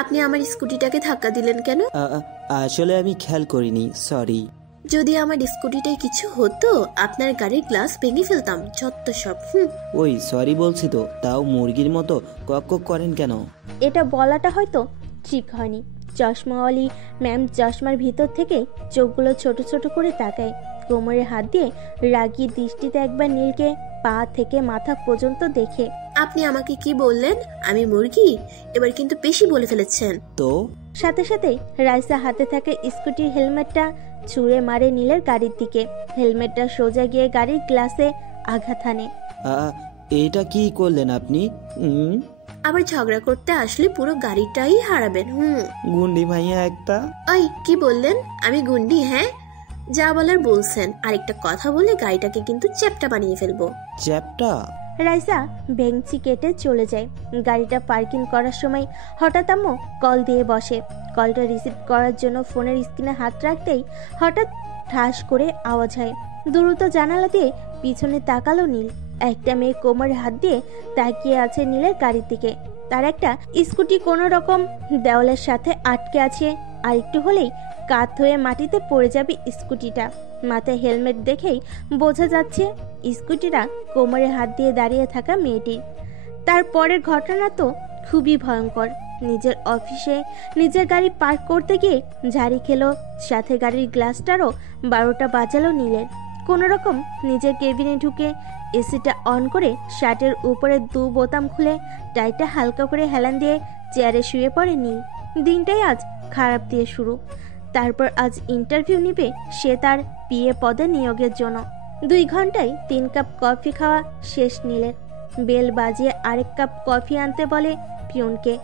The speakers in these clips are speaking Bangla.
আপনি আমার স্কুটিটাকে ধাক্কা দিলেন কেন? আসলে আমি খেয়াল করিনি, সরি। যদি আমার স্কুটিটায় কিছু হতো আপনার গাড়ির গ্লাস ভেঙে ফেলতাম, যত সব। ওই সরি বলছি তো, তাও মুরগির মতো কক কক করেন কেন? এটা বলাটা হয়তো ঠিক হয়নি। চশমাওয়ালি ম্যাম চশমার ভিতর থেকে চোখগুলো ছোট ছোট করে তাকায়, কোমরে হাত দিয়ে রাগী দৃষ্টিতে একবার নীলকে পা থেকে মাথা পর্যন্ত দেখে। আপনি আমাকে কি বললেন? আমি মুরগি? এবার কিন্তু বেশি বলে ফেলেছেন। তো সাথে সাথেই রাইসা হাতে থাকা স্কুটির হেলমেটটা ছুঁড়ে মারে নীলের গাড়ির দিকে। হেলমেটটা সোজা গিয়ে গাড়ির গ্লাসে আঘাত হানে। এটা কি করলেন আপনি? আবার ঝগড়া করতে আসলে পুরো গাড়িটাই হারাবেন। গুন্ডি ভাইয়া একটা। ওই কি বললেন? আমি গুন্ডি? হ্যাঁ, যা বলার বলছেন। আরেকটা কথা বলে গাড়িটাকে কিন্তু চ্যাপ্টা বানিয়ে ফেলবো। চ্যাপ্টা? রাইসা বেঞ্চি কেটে চলে যায়। গাড়িটা পার্কিং করার সময় হঠাৎ আম্মু কল দিয়ে বসে। কলটা রিসিভ করার জন্য ফোনের স্ক্রিনে হাত রাখতেই হঠাৎ ঠাস করে আওয়াজ হয়। দ্রুত জানালা দিয়ে পিছনে তাকালো নীল। একটা মেয়ে কোমরে হাত দিয়ে তাকিয়ে আছে নীলের গাড়ির দিকে। তার একটা স্কুটি কোনো রকম দেওয়ালের সাথে আটকে আছে, আর একটু হলেই কাত হয়ে মাটিতে পড়ে যাবে স্কুটিটা। মাথায় হেলমেট দেখেই বোঝা যাচ্ছে স্কুটিটা কোমরে হাত দিয়ে দাঁড়িয়ে থাকা মেয়েটির। তারপরের ঘটনা তো খুবই ভয়ঙ্কর। নিজের অফিসে নিজের গাড়ি পার্ক করতে গিয়ে ঝাড়ি খেলো, সাথে গাড়ির গ্লাসটারও 12টা বাজালো নীলের। কোনো রকম নিজের কেবিনে ঢুকে এসিটা অন করে শার্টের উপরে 2 বোতাম খুলে টাইটা হালকা করে হেলান দিয়ে চেয়ারে শুয়ে পড়ে নীল। দিনটাই আজ খারাপ দিয়ে শুরু। তারপর আজ ইন্টারভিউ নিবে সে তার পিএ পদে নিয়োগের জন্য। 2 ঘন্টায় 3 কাপ কফি খাওয়া শেষ নীলের। বেল বাজিয়ে আরেক কাপ কফি আনতে বলে পিয়নকে।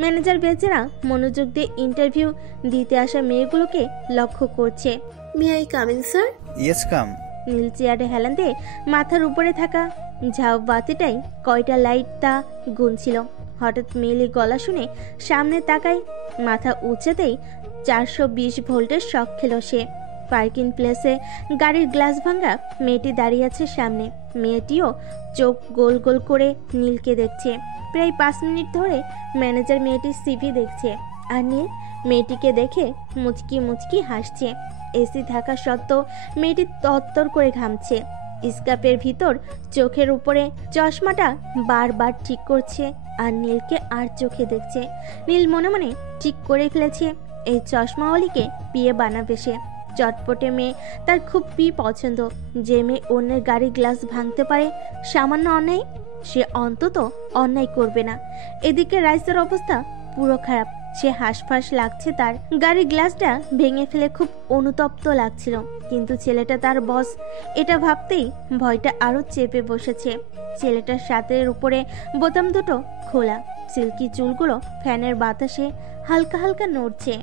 ম্যানেজার বেচারা মনোযোগ দিয়ে ইন্টারভিউ দিতে আসা মেয়েগুলোকে লক্ষ্য করছে। May I come in sir? Yes come. Neel চেয়ারে হেলান দিয়ে মাথার উপরে থাকা ঝাউ বাতিটাই কয়টা লাইট তা গুনছিল। হঠাৎ মেয়েলি গলা শুনে সামনে তাকায়, মাথা উঁচাতেই 420 ভোল্টের শক খেল সে। পার্কিং প্লেসে গাড়ির গ্লাস ভাঙা মেয়েটি দাঁড়িয়ে আছে সামনে। মেয়েটিও চোখ গোল গোল করে নীলকে দেখছে। প্রায় 5 মিনিট ধরে ম্যানেজার মেয়েটির সিভি দেখছে, আর নীল মেয়েটিকে দেখে মুচকি মুচকি হাসছে। এসি থাকা সত্ত্বেও মেয়েটি তত্তর করে ঘামছে। স্কার্ফের ভিতর চোখের উপরে চশমাটা বারবার ঠিক করছে, আর নীলকে আর চোখে দেখছে। নীল মনে মনে ঠিক করে ফেলেছে এই চশমাওয়ালিকে বিয়ে বানাবে সে। চটপটে মেয়ে তার খুব পছন্দ। যে মেয়ে অন্যের গাড়ির গ্লাস ভাঙতে পারে সামান্য অন্যায়, সে অন্তত অন্যায় করবে না। এদিকে রাইসের অবস্থা পুরো খারাপ। সে হাঁসফাঁস লাগছে, তার গাড়ির গ্লাসটা ভেঙে ফেলে খুব অনুতপ্ত লাগছিল। কিন্তু ছেলেটা তার বস, এটা ভাবতেই ভয়টা আরো চেপে বসেছে। ছেলেটার শার্টের উপরে বোতাম দুটো খোলা, সিল্কি চুলগুলো ফ্যানের বাতাসে হালকা হালকা নড়ছে।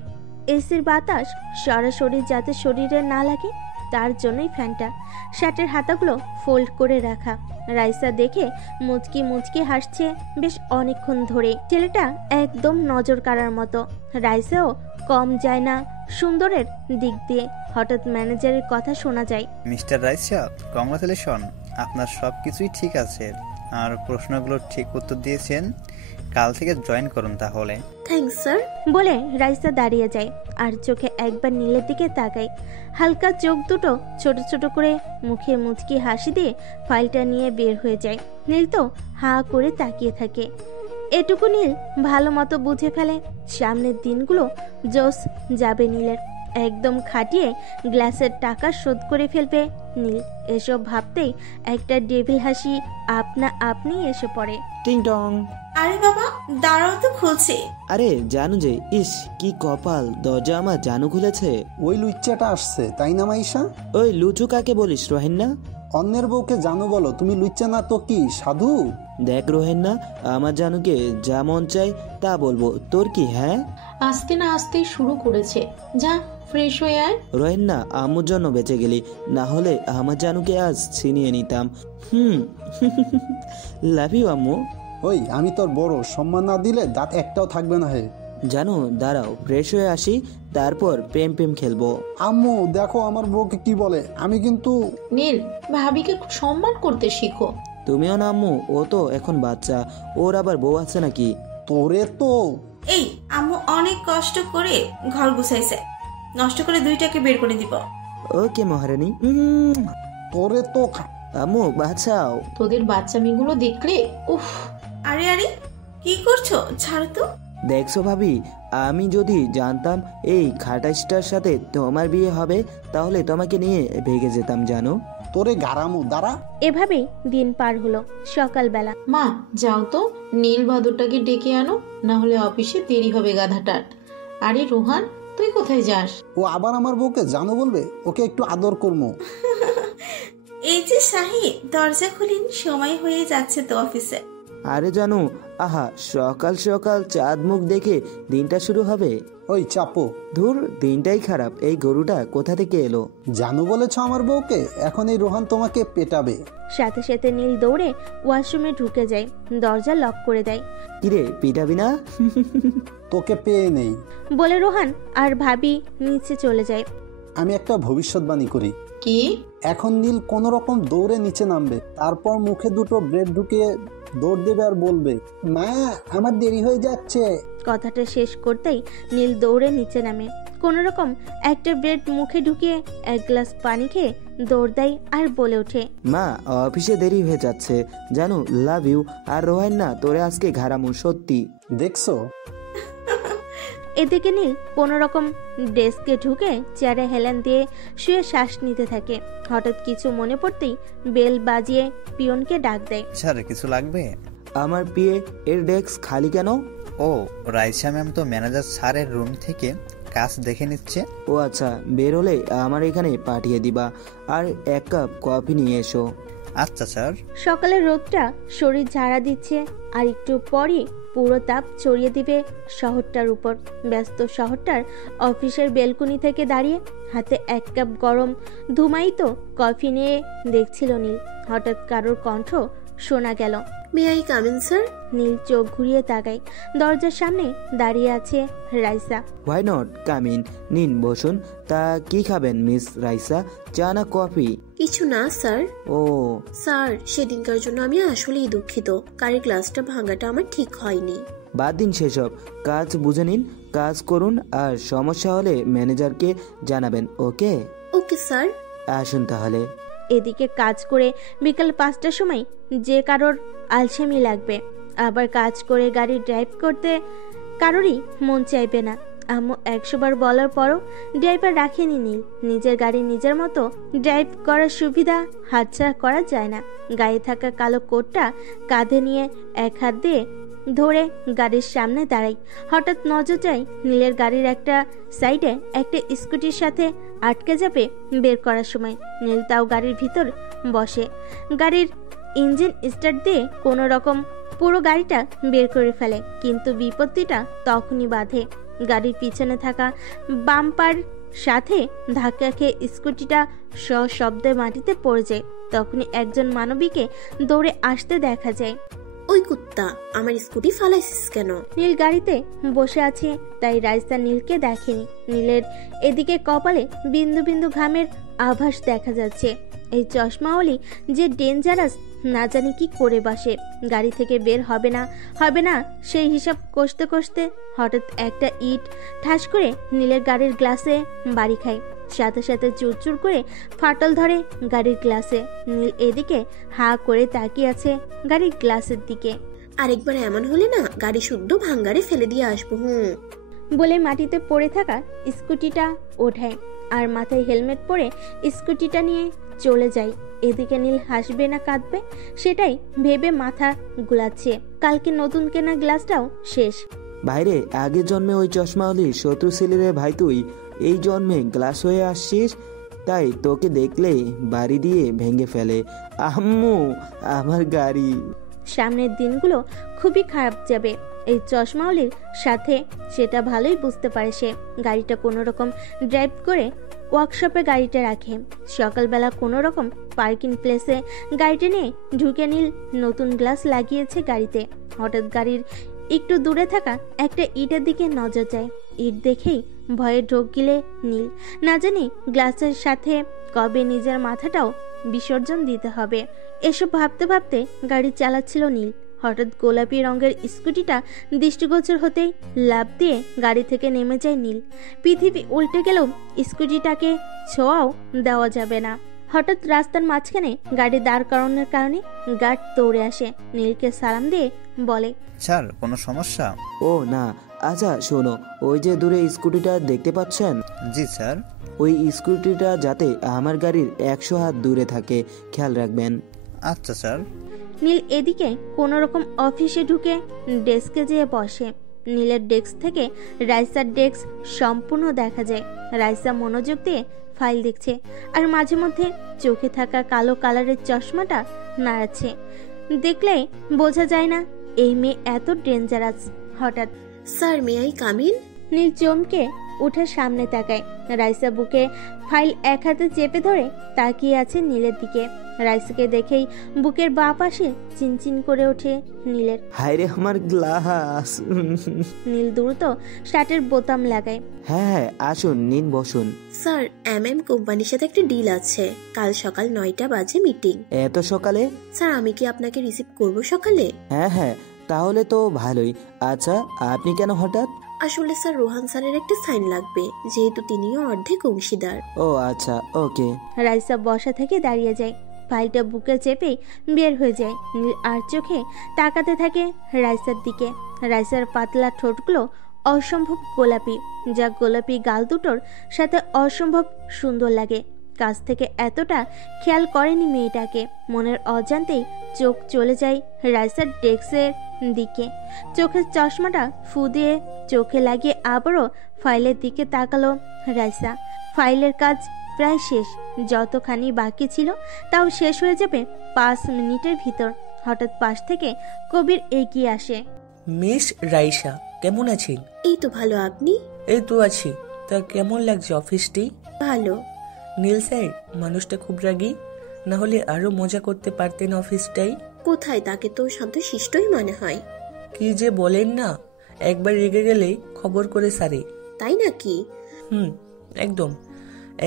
এসির বাতাস সরাসরি যাতে শরীরে না লাগে তার জন্যই ফ্যানটা। শার্টের হাতাগুলো ফোল্ড করে রাখা। রাইসা দেখে মুচকি মুচকি হাসছে বেশ অনেকক্ষণ ধরে। ছেলেটা একদম নজর কাড়ার মতো। রাইসাও কম যায় না সুন্দরের দিক দিয়ে। হঠাৎ ম্যানেজারের কথা শোনা যায়। মিস্টার রাইসা, কংগ্রাচুলেশন, আপনার সব কিছুই ঠিক আছে আর প্রশ্নগুলোর ঠিক উত্তর দিয়েছেন। কাল থেকে জয়েন করুন তাহলে। থ্যাঙ্কস স্যার বলে রাইসা দাঁড়িয়ে যায় আর চোখে একবার নীলের দিকে তাকায়। হালকা চোখ দুটো ছোট ছোট করে মুখে মুচকি হাসি দিয়ে ফাইলটা নিয়ে বের হয়ে যায়। নীল তো হা করে তাকিয়ে থাকে। এটুকু নীল ভালো মতো বুঝে ফেলে সামনের দিনগুলো জোশ যাবে নীলের। একদম খাটিয়ে গ্লাসের টাকা শোধ করে ফেলবে নীল। এসব ভাবতেই একটা ডেভিল হাসি আপনা আপনি এসে পড়ে। টিং টং। আরে বাবা দাঁড়াও তো, খুলছে। আরে জানু যে, ইস কি কপাল, দরজা আমার জানু খুলেছে। ওই লুচ্চাটা আসছে তাই না মাইশা? ওই লুচু কাকে বলিস রোহেন্না? অন্যের বউকে জানু বলো, তুমি লুচ্চা না তো কি সাধু? দেখ রোহেন্না, আমার জানুকে যা মন চাই তা বলবো, তোর কি? হ্যাঁ, আস্তে না আস্তেই শুরু করেছে। যা ফ্রেশ হয়ে আয়। রোহেন্না আম্মুর জন্য বেঁচে গেলি, না হলে আমার জানুকে আজ ছিনিয়ে নিতাম। লাভ ইউ আম্মু। ওই আমি তোর বড়, সম্মান না দিলে দাঁত একটাও থাকবে না হে। জানো দাঁড়াও, ফ্রেশ হয়ে আসি, তারপর প্রেম প্রেম খেলবো। আম্মু দেখো আমার বউকে কি বলে, আমি কিন্তু। নীল, ভাবিকে সম্মান করতে শিখো। তুমিও না আম্মু, ও তো এখন বাচ্চা, ওর আবার বউ আছে নাকি? তোরে তো এই আম্মু অনেক কষ্ট করে ঘর গুছাইছে, নষ্ট করে দুইটাকে বের করে দিব। ওকে মহারানী। তোরে তো আম্মু বাঁচাও। তোদের বাচ্চামিগুলো দেখলে উফ। আরে আরে কি করছো, ছাড়ো তো। দেখছো ভাবি, আমি যদি জানতাম এই খাটাসটার সাথে তোমার বিয়ে হবে তাহলে তোমাকে নিয়ে ভেগে যেতাম জানো। তোরে গারামু দাঁড়া। এভাবেই দিন পার হলো। সকালবেলা মা যাও তো, নীল বাদুরটাকে ডেকে আনো, না হলে অফিসে দেরি হবে গাধাটার। আরে রোহান, তুই কোথায় যাস? ও আবার আমার বউকে জানো বলবে, ওকে একটু আদর করবো। এই যে শাহিদ, দরজা খুলিন, সময় হয়ে যাচ্ছে তো অফিসে। আরে জানো, আহা সকাল সকাল চাঁদ মুখ দেখে দিনটা শুরু হবে। ওই চাপো। ধুর, দিনটাই খারাপ। এই গরুটা কোথা থেকে এলো? জানো বলেছ আমার বউকে, এখন এই রোহান তোমাকে পেটাবে। সাথে সাথে নীল দৌড়ে ওয়াশরুমে ঢুকে যায়, দরজা লক করে দেয়। কিরে পিটাবি না? তোকে পেয়ে নেই বলে রোহান আর ভাবি নিচে চলে যায়। আমি একটা ভবিষ্যৎবাণী করি। কি? এখন নীল কোন রকম দৌড়ে নিচে নামবে, তারপর মুখে দুটো ব্রেড ঢুকিয়ে দৌড় দেবে আর বলবে, মা আমার দেরি হয়ে যাচ্ছে। কথাটা শেষ করতেই নীল দৌড়ে নিচে নামে। কোনো রকম একটা ব্রেড মুখে ঢুকিয়ে এক গ্লাস পানি খেয়ে দৌড় দেয় আর বলে ওঠে, মা অফিসে দেরি হয়ে যাচ্ছে জানো, লাভ ইউ। আর রোহান না তোরে আজকে ঘাড়ামু সত্যি। দেখছো? এদিকে নীল কোনো রকম ডেস্কে ঢুকে চেয়ারে হেলান দিয়ে শুয়ে শ্বাস নিতে থাকে। হঠাৎ কিছু মনে পড়তেই বেল বাজিয়ে পিয়নকে ডাক দেয়। স্যার কিছু লাগবে? আমার পিএ এর ডেস্ক খালি কেন? ও রাইসা ম্যাম তো ম্যানেজার স্যারের রুম থেকে কাজ দেখে নিচ্ছে। ও আচ্ছা, বের হলে আমার এখানে পাঠিয়ে দিবা আর এক কাপ কফি নিয়ে এসো। আচ্ছা স্যার। সকালের রোদটা শরীর ঝাড়া দিচ্ছে আর একটু পরই পুরো তাপ ছড়িয়ে দিবে শহরটার উপর। ব্যস্ত শহরটার অফিসের বেলকুনি থেকে দাঁড়িয়ে হাতে এক কাপ গরম ধুমায়িত কফি নিয়ে দেখছিল নীল। হঠাৎ কারোর কণ্ঠ শোনা গেল। May I come in sir? Neel চোখ ঘুরিয়ে তাকায়। দরজার সামনে দাঁড়িয়ে আছে Raisa. Why not, come in. নিন বসুন। তা কি খাবেন মিস রাইসা, চা না কফি? কিছু না স্যার। ও স্যার, সেদিনকার জন্য আমি আসলেই দুঃখিত। কারের গ্লাসটা ভাঙাটা আমার ঠিক হয়নি। বাদ দিন সেসব, কাজ বুঝে নিন, কাজ করুন আর সমস্যা হলে ম্যানেজারকে জানাবেন। ওকে? Okay sir. আসুন তাহলে। এদিকে কাজ করে বিকাল 5টার সময় যে কারোর আলসেমি লাগবে, আবার কাজ করে গাড়ি ড্রাইভ করতে কারোরই মন চাইবে না। আম্মু 100 বার বলার পরও ড্রাইভার রাখেনি নীল। নিজের গাড়ি নিজের মতো ড্রাইভ করার সুবিধা হাতছাড়া করা যায় না। গায়ে থাকা কালো কোটটা কাঁধে নিয়ে এক হাত দিয়ে ধরে গাড়ির সামনে দাঁড়াই। হঠাৎ নজর যায় নীলের গাড়ির একটা সাইডে একটা স্কুটির সাথে আটকে যাবে বের করার সময়। নীল তাও গাড়ির ভিতর বসে। গাড়ির ইঞ্জিন স্টার্ট দিয়ে কোনো রকম পুরো গাড়িটা বের করে ফেলে, কিন্তু বিপত্তিটা তখনই বাধে। গাড়ির পিছনে থাকা বাম্পার সাথে ধাক্কা খেয়ে স্কুটিটা সশব্দে মাটিতে পড়ে যায়। তখনই একজন মানবীকে দৌড়ে আসতে দেখা যায়। ওই কুত্তা, আমার স্কুটি ফালাইছিস কেন? নীল গাড়িতে বসে আছে, তাই রাইসা নীলকে দেখেনি। নীলের এদিকে কপালে বিন্দু বিন্দু ঘামের আভাস দেখা যাচ্ছে। এই চশমাওয়ালি যে ডেঞ্জারাস, না জানি কি করে বসে। গাড়ি থেকে বের হবে না সেই হিসাব কষতে কষতে হঠাৎ একটা ইট ঠাস করে নীলের গাড়ির গ্লাসে বাড়ি খায়। সাথে সাথে চুরচুর করে ফাটল ধরে গাড়ির গ্লাসে। নীল এদিকে হা করে তাকিয়ে আছে গাড়ির গ্লাসের দিকে। আরেকবার এমন হলে না গাড়ি শুদ্ধ ভাঙ্গারে ফেলে দিয়ে আসবো। বলে মাটিতে পড়ে থাকা স্কুটিটা ওঠায় আর মাথায় হেলমেট পরে স্কুটিটা নিয়ে চলে যায়। এদিকে নীল হাসবে না কাঁদবে সেটাই ভেবে মাথা গুলাচ্ছে। কালকে নতুন কেনা গ্লাসটাও শেষ। ভাইরে, আগের জন্মে ওই চশমাওয়ালি শত্রু ছেলে রে ভাই, তুই এই জন্মে গ্লাস হয়ে আসছিস, তাই তোকে দেখলে বাড়ি দিয়ে ভেঙে ফেলে। আম্মু, আমার গাড়ি। সামনের দিনগুলো খুবই খারাপ যাবে এই চশমাওয়ালির সাথে, সেটা ভালোই বুঝতে পারে সে। গাড়িটা কোনো রকম ড্রাইভ করে ওয়ার্কশপে গাড়িটা রাখে। সকালবেলা কোনো রকম পার্কিং প্লেসে গাড়িটা নিয়ে ঢুকে নীল নতুন গ্লাস লাগিয়েছে গাড়িতে। হঠাৎ গাড়ির একটু দূরে থাকা একটা ইটের দিকে নজর যায়। ইট দেখেই ভয়ে ঢোক গিলে নীল। না জানি গ্লাসের সাথে কবে নিজের মাথাটাও বিসর্জন দিতে হবে। এসব ভাবতে ভাবতে গাড়ি চালাচ্ছিল নীল। হঠাৎ গোলাপি রঙের স্কুটিটা দৃষ্টিগোচর হতেই লাফ দিয়ে গাড়ি থেকে নেমে যায় নীল। পৃথিবী উল্টে গেলেও স্কুটিটাকে ছোঁয়াও দেওয়া যাবে না। হঠাৎ রাস্তার মাঝখানে গাড়ি দাঁড় করানোর কারণে গার্ড দৌড়ে আসে, নীলকে সালাম দিয়ে বলে, স্যার কোনো সমস্যা? ও না, আচ্ছা শোনো, ওই যে দূরে স্কুটিটা দেখতে পাচ্ছেন? জি স্যার। ওই স্কুটিটা যাতে আমার গাড়ির 100 হাত দূরে থাকে, খেয়াল রাখবেন। আচ্ছা স্যার। নীল এদিকে কোনো রকম অফিসে ঢুকে ডেস্কে যেয়ে বসে। নীলের ডেস্ক থেকে রাইসার ডেস্ক সম্পূর্ণ দেখা যায়। রাইসা মনোযোগ দিয়ে ফাইল দেখছে আর মাঝে মধ্যে চোখে থাকা কালো কালারের চশমাটা নাড়াচ্ছে। দেখলে বোঝা যায় না এই মেয়ে এত ডেঞ্জারাস। হঠাৎ, sir may I come in? Neel চমকে উঠে সামনে তাকায়। রাইসা বুকে ফাইল এক হাতে চেপে ধরে তাকিয়ে আছে নীলের দিকে। রাইসাকে দেখেই বুকের বাঁ পাশে চিনচিন করে ওঠে নীলের। হায়রে আমার গ্লাস। নীল দ্রুত শার্টের বোতাম লাগায়। হ্যাঁ আসুন, নিন বসুন। স্যার কোম্পানির সাথে একটা ডিল আছে, কাল সকাল 9টা বাজে মিটিং। এত সকালে? স্যার আমি কি আপনাকে রিসিভ করব সকালে? হ্যাঁ, তাহলে তো ভালোই। আচ্ছা, আপনি কেন হঠাৎ? আসলে স্যার রোহান স্যারের একটা সাইন লাগবে, যেহেতু তিনিও অর্ধেক অংশীদার। ও আচ্ছা, ওকে। রাইসা বসা থেকে দাঁড়িয়ে যায়, ফাইলটা বুকে চেপে বের হয়ে যায়। নীল আর চোখে তাকাতে থাকে রাইসার দিকে। রাইসার পাতলা ঠোঁটগুলো অসম্ভব গোলাপি, যা গোলাপি গাল দুটোর সাথে অসম্ভব সুন্দর লাগে। কাছ থেকে এতটা খেয়াল করেনি মেয়েটাকে। মনের অজান্তেই চোখ চলে যায় রাইসার ডেস্কের দিকে। চোখের চশমাটা ফু দিয়ে চোখে লাগিয়ে আবারও ফাইলের দিকে তাকালো রাইসা। ফাইলের কাজ প্রায় শেষ, যতখানি বাকি ছিল তাও শেষ হয়ে যাবে 5 মিনিটের ভিতর। হঠাৎ পাশ থেকে কবির এগিয়ে আসে। মিস রাইসা, কেমন আছেন? এই তো ভালো, আপনি? এই তো আছি। তা কেমন লাগছে অফিসটি? ভালো। নীল স্যার মানুষটা খুব রাগী, না হলে আরো মজা করতে পারতেন অফিসটাই। কোথায়, তাকে তো শান্তশিষ্টই মনে হয়। কি যে বলেন না, একবার রেগে গেলে খবর করে সারে। তাই নাকি? একদম।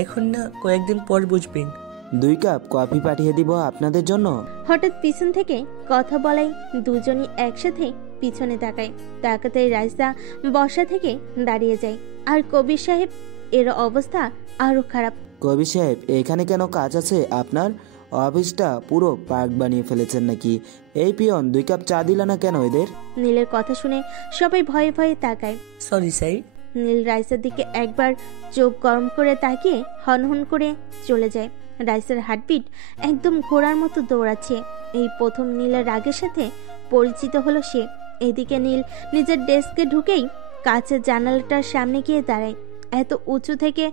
এখন না, কয়েকদিন পর বুঝবেন। 2 কাপ কফি পাঠিয়ে দিব আপনাদের জন্য। হঠাৎ পিছন থেকে কথা বলাই দুজনই একসাথে পিছনে তাকায়। তাকাতেই রাইসা বসা থেকে দাঁড়িয়ে যায়। আর কবির সাহেব এর অবস্থা আরো খারাপ। কবি সাহেব, এখানে কেন কাজ আছে আপনার? অফিসটা পুরো পার্ক বানিয়ে ফেলেছেন নাকি? এই পিয়ন, 2 কাপ চা দিলা না কেন এদের? নীলের কথা শুনে সবাই ভয়ে ভয়ে তাকায়। Sorry sir. নীল রাইসার দিকে একবার চোখ গরম করে তাকিয়ে হনহন করে চলে যায়। রাইসার হার্টবিট একদম ঘোড়ার মতো দৌড়াচ্ছে। এই প্রথম নীলের রাগের সাথে পরিচিত হলো সে। এদিকে নীল নিজের ডেস্কে ঢুকেই কাছের জানালাটার সামনে গিয়ে দাঁড়ায়। এত উঁচু থেকে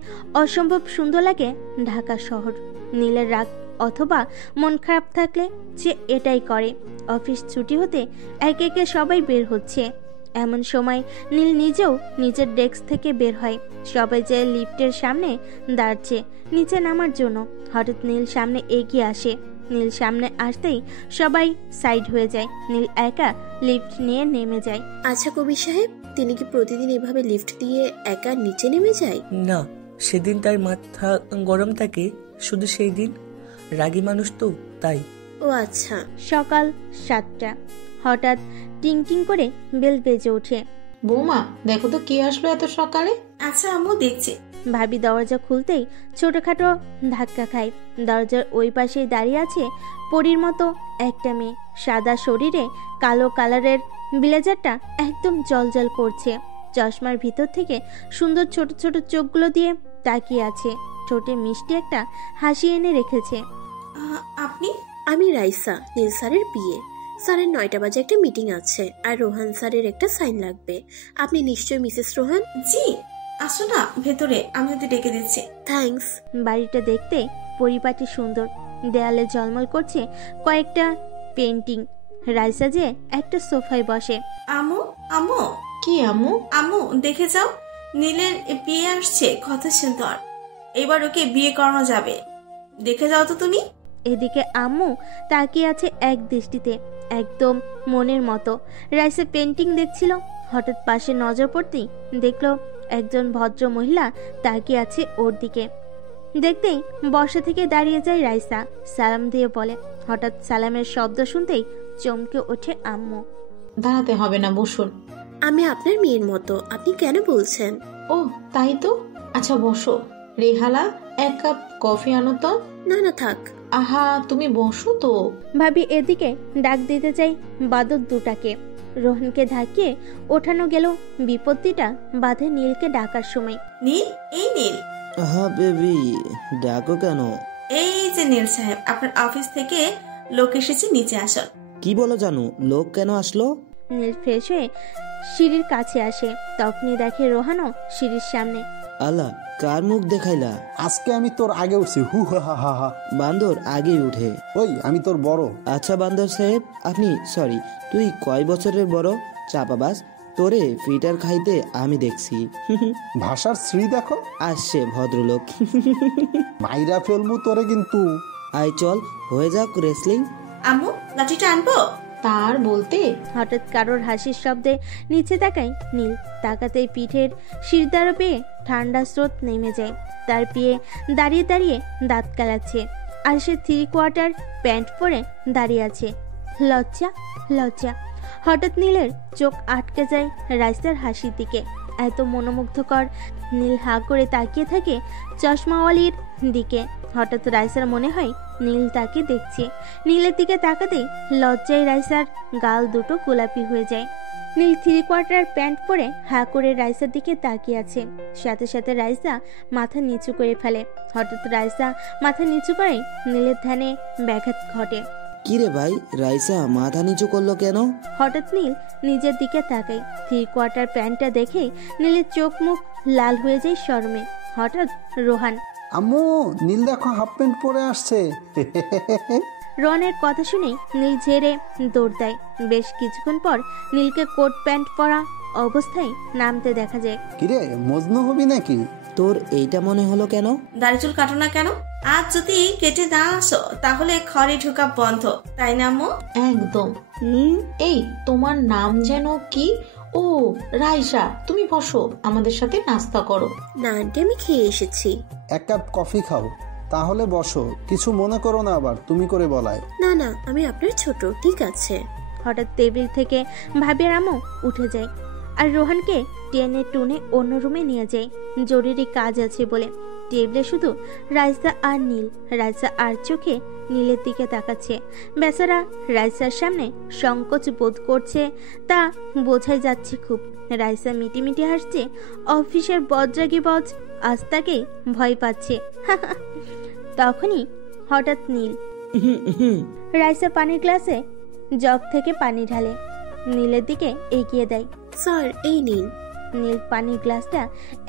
অসম্ভব সুন্দর লাগে ঢাকা শহর। নীলের রাগ অথবা মন খারাপ থাকলে সে এটাই করে। অফিস ছুটি হতে একে একে সবাই বের হচ্ছে। এমন সময় নীল নিজেও নিজের ডেস্ক থেকে বের হয়। সবাই যে লিফটের সামনে দাঁড়াচ্ছে নিচে নামার জন্য। হঠাৎ নীল সামনে এগিয়ে আসে। নীল সামনে আসতেই সবাই সাইড হয়ে যায়। নীল একা লিফট নিয়ে নেমে যায়। আচ্ছা কবি সাহেব, তিনি কি প্রতিদিন এভাবে লিফট দিয়ে একা নিচে নেমে যায়? না, সেদিন তার মাথা গরম থাকে, শুধু সেই দিন। রাগী মানুষ তো, তাই। ও আচ্ছা। সকাল 7টা। হঠাৎ টিং টিং করে বেল বেজে ওঠে। বৌমা, দেখো তো কে আসলো এত সকালে। আচ্ছা আম্মু দেখছে। ভাবি দরজা খুলতেই ছোটখাটো ধাক্কা খায়। দরজার ওই পাশেই দাঁড়িয়ে আছে পরীর মতো একটা মেয়ে। সাদা শরীরে কালো কালারের ব্লেজারটা একদম জলজল করছে। চশমার ভিতর থেকে সুন্দর ছোট ছোট চোখগুলো দিয়ে তাকিয়ে আছে। ঠোঁটে মিষ্টি একটা হাসি এনে রেখেছে। আপনি? আমি রাইসা, নীল স্যারের বিয়ে। স্যারের 9টা বাজে একটা মিটিং আছে, আর রোহান স্যারের একটা সাইন লাগবে। আপনি নিশ্চয়ই মিসেস রোহান? জি, আসো না ভেতরে, আমি ওদের ডেকে দিচ্ছি। থ্যাঙ্কস। বাড়িটা দেখতে পরিপাটি সুন্দর। দেয়ালে ঝলমল করছে কয়েকটা পেন্টিং। রাইসা যে একটা সোফায় বসে। আম্মু আম্মু। কি আম্মু? আম্মু দেখে যাও, নীলের বিয়ে আসছে, কত সুন্দর। এবার ওকে বিয়ে করানো যাবে, দেখে যাও তো তুমি। এদিকে আম্মু তাকিয়ে আছে এক দৃষ্টিতে, একদম মনের মতো। রাইসা পেন্টিং দেখছিল। হঠাৎ পাশে নজর পড়তেই দেখলো একজন ভদ্র মহিলা তাকিয়ে আছে ওর দিকে। দেখতেই বসা থেকে দাঁড়িয়ে যায় রাইসা, সালাম দিয়ে বলে। হঠাৎ সালামের শব্দ শুনতেই চমকে ওঠে আম্মু। দাঁড়াতে হবে না, বসুন। আমি আপনার মেয়ের মতো, আপনি কেন বলছেন? ও তাই তো, আচ্ছা বসো। রেহালা, 1 কাপ কফি আনো তো। না না থাক। আহা, তুমি বসো তো। ভাবি এদিকে ডাক দিতে চাই বাদর দুটাকে। রোহনকে ধাকিয়ে ওঠানো গেল, বিপত্তিটা বাঁধে নীলকে ডাকার সময়। নীল, এই নীল। হ্যাঁ বেবি, ডাকো কেন? এই যে নীল সাহেব, আপনার অফিস থেকে লোক এসেছে, নিচে আসুন। কি বলো জানু, লোক কেন আসলো? নীল ফ্রেশ হয়ে সিঁড়ির কাছে আসে, তখনই দেখে রোহানও সিঁড়ির সামনে। আল্লাহ, কার মুখ দেখাইলা? আজকে আমি তোর আগে উঠছি, হু হা হা হা হা। বান্দর আগেই উঠে। ওই আমি তোর বড়। আচ্ছা বান্দর সাহেব, আপনি সরি, তুই কয় বছরের বড়? চাপাবাস, তোরে ফিটার খাইতে আমি দেখছি। ভাষার শ্রী দেখো, আসছে ভদ্রলোক। মাইরা ফেলমু তোরে কিন্তু। আয় চল, হয়ে যাক রেসলিং। আম্মু, লাঠিটা আনবো? তার বলতে হঠাৎ কারোর হাসির শব্দে নিচে তাকায় নীল। তাকাতেই পিঠের শিরদাঁড়া পেয়ে ঠান্ডা স্রোত নেমে যায়। তার পিয়ে দাঁড়িয়ে দাঁড়িয়ে দাঁত কালাচ্ছে, আর সে 3/4 প্যান্ট পরে দাঁড়িয়ে আছে। লজ্জা লজ্জা। হঠাৎ নীলের চোখ আটকে যায় রাইসার হাসির দিকে। এত মনোমুগ্ধকর। নীল হা করে তাকিয়ে থাকে চশমাওয়ালির দিকে। হঠাৎ রাইসার মনে হয় নীল তাকে দেখছে। নীলের দিকে তাকাতেই লজ্জায় রাইসার গাল দুটো গোলাপি হয়ে যায়। নীল 3/4 প্যান্ট পরে হা করে রাইসার দিকে তাকিয়ে আছে। সাথে সাথে রাইসা মাথা নিচু করে ফেলে। হঠাৎ রাইসা মাথা নিচু করে নীলের ধ্যানে ব্যাঘাত ঘটে। কিরে ভাই, রাইসা মাথা নিচু করলো কেন? হঠাৎ নীল নিজের দিকে তাকায়। 3/4 প্যান্টটা দেখে নীলের চোখ মুখ লাল হয়ে যায় শরমে। হঠাৎ রোহান। আম্মু, নীল দেখো হাফ প্যান্ট পরে আসছে। রনের কথা শুনে নীল ঝেড়ে দৌড় দেয়। বেশ কিছুক্ষণ পর নীলকে কোট প্যান্ট পরা অবস্থায় নামতে দেখা যায়। কিরে, মজনু হবি নাকি? তোর এইটা মনে হলো কেন? দাড়ি চুল কাটো না কেন? আজ যদি কেটে না আসো তাহলে ঘরে ঢোকা বন্ধ, তাই না আম্মু? একদম। এই তোমার নাম যেন কি? ও রাইসা, তুমি বসো, আমাদের সাথে নাস্তা করো। না আন্টি, আমি খেয়ে এসেছি। 1 কাপ কফি খাও, তাহলে বসো। কিছু মনে করো না আবার তুমি করে বলায়। না না, আমি আপনার ছোট, ঠিক আছে। হঠাৎ টেবিল থেকে ভাবির আম্মু উঠে যায় আর রোহানকে টেনে টুনে অন্য রুমে নিয়ে যায়। জরুরি কাজ আছে বলে। টেবিলে শুধু রাইসা আর নীল। রাইসা আর চোখে নীলের দিকে তাকাচ্ছে। বেচারা রাইসার সামনে সংকোচ বোধ করছে, তা বোঝাই যাচ্ছে খুব। রাইসা মিটি মিটি হাসছে। অফিসের বজ্রাগী বজ আজ তাকেই ভয় পাচ্ছে। তখনই হঠাৎ নীল। রাইসা পানির গ্লাসে জগ থেকে পানি ঢালে, নীলের দিকে এগিয়ে দেয়। স্যার, এই নিন। নীল পানির গ্লাসটা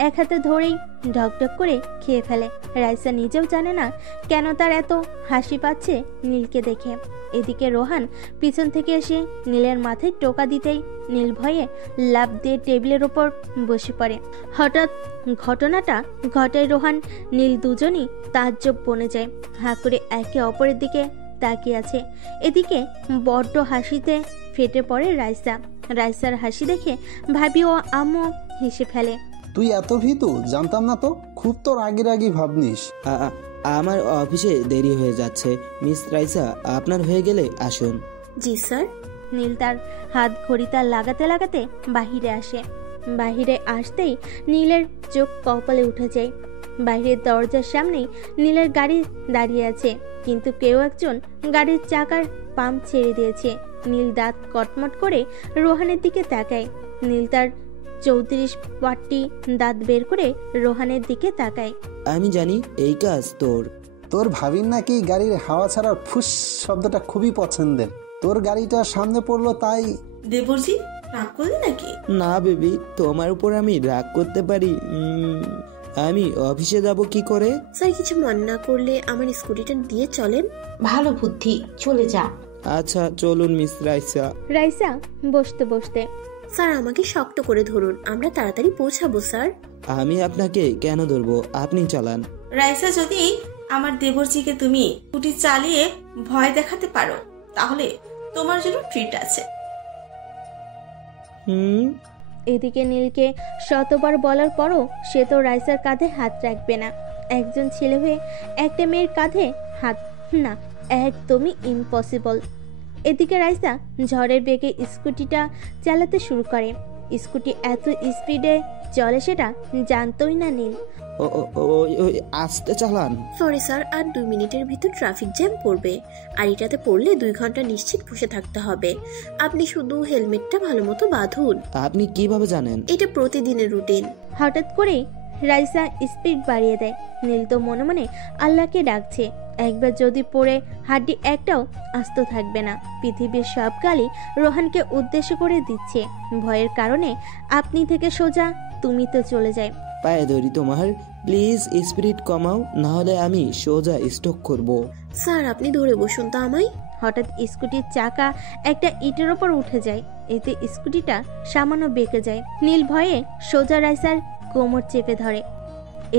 এক হাতে ধরেই ঢকঢক করে খেয়ে ফেলে। রাইসা নিজেও জানে না কেন তার এত হাসি পাচ্ছে নীলকে দেখে। এদিকে রোহান পিছন থেকে এসে নীলের মাথায় টোকা দিতেই নীল ভয়ে লাফ দিয়ে টেবিলের ওপর বসে পড়ে। হঠাৎ ঘটনাটা ঘটায় রোহান নীল দুজনই তাজ্জব বনে যায়। হাঁ করে একে অপরের দিকে তাকিয়ে আছে। এদিকে বড্ড হাসিতে ফেটে পড়ে রাইসা। রাইসার হাসি দেখে ভাবি ও আম্মু হেসে ফেলে। তুই এত ভীতু, জানতাম না তো। খুব তোর রাগি ভাবনিস। আমার অফিসে দেরি হয়ে যাচ্ছে। মিস রাইসা, আপনার হয়ে গেলে আসুন। জি স্যার। নীল তার হাত ঘড়িটা লাগাতে লাগাতে বাহিরে আসে। বাহিরে আসতেই নীলের চোখ কপালে উঠে যায়। বাইরের দরজার সামনেই নীলের গাড়ি দাঁড়িয়ে আছে, কিন্তু কেউ একজন গাড়ির চাকার পাম্প ছেড়ে দিয়েছে। নীল দাঁত কটমট করে রোহানের দিকে তাকায়। নীল তার 34 দাঁত বের করে রোহানের দিকে তাকায়। আমি জানি এই কাজ তোর। তোর ভাবির নাকি গাড়ির হাওয়া ছাড়া ফুস শব্দটা খুবই পছন্দের। তোর গাড়িটা সামনে পড়লো তাই। দেবরজি, রাগ করলি নাকি? না বেবি, তোমার উপর আমি রাগ করতে পারি? আমি অফিসে যাব কি করে? স্যার, কিছু মনে না করলে আমার স্কুটিটা দিয়ে চলেন। ভালো বুদ্ধি, চলে যা। আচ্ছা চলুন মিস রাইসা। রাইসা বসতে বসতে। স্যার, আমাকে শক্ত করে ধরুন, আমরা তাড়াতাড়ি পৌঁছাবো স্যার। আমি আপনাকে কেন ধরবো, আপনি চালান। রাইসা, যদি আমার দেবরজিকে তুমি স্কুটি চালিয়ে ভয় দেখাতে পারো তাহলে তোমার জন্য ট্রিট আছে। এদিকে নীলকে শতবার বলার পরও সে তো রাইসার কাঁধে হাত রাখবে না। একজন ছেলে হয়ে একটা মেয়ের কাঁধে হাত, না, একদমই ইম্পসিবল। এদিকে রাইসা ঝড়ের বেগে স্কুটিটা চালাতে শুরু করে। স্কুটি এত স্পিডে চলে সেটা জানতোই না নীল। ওই আস্তে চালান। সরি স্যার, আর 2 মিনিটের ভিতর ট্রাফিক জ্যাম পড়বে, আর এটাতে পড়লে 2 ঘন্টা নিশ্চিত বসে থাকতে হবে। আপনি শুধু হেলমেটটা ভালো মতো বাঁধুন। আপনি কিভাবে জানেন? এটা প্রতিদিনের রুটিন। হঠাৎ করে রাইসা স্পিড বাড়িয়ে দেয়। নীল তো মনে মনে আল্লাহকে ডাকছে, একবার যদি পড়ে হাড্ডি একটাও আস্ত থাকবে না। পৃথিবীর সব গালি রোহানকে উদ্দেশ্য করে দিচ্ছে। ভয়ের কারণে আপনি থেকে সোজা তুমিতে চলে যায়। পায়ে ধরি তোমার, প্লিজ স্পিরিট কমাও, নাহলে আমি সোজা স্টক করব। স্যার আপনি ধরে বসুন তো আমায়। হঠাৎ স্কুটির চাকা একটা ইটের ওপর উঠে যায়, এতে স্কুটিটা সামান্য বেঁকে যায়। নীল ভয়ে সোজা রাইসার কোমর চেপে ধরে।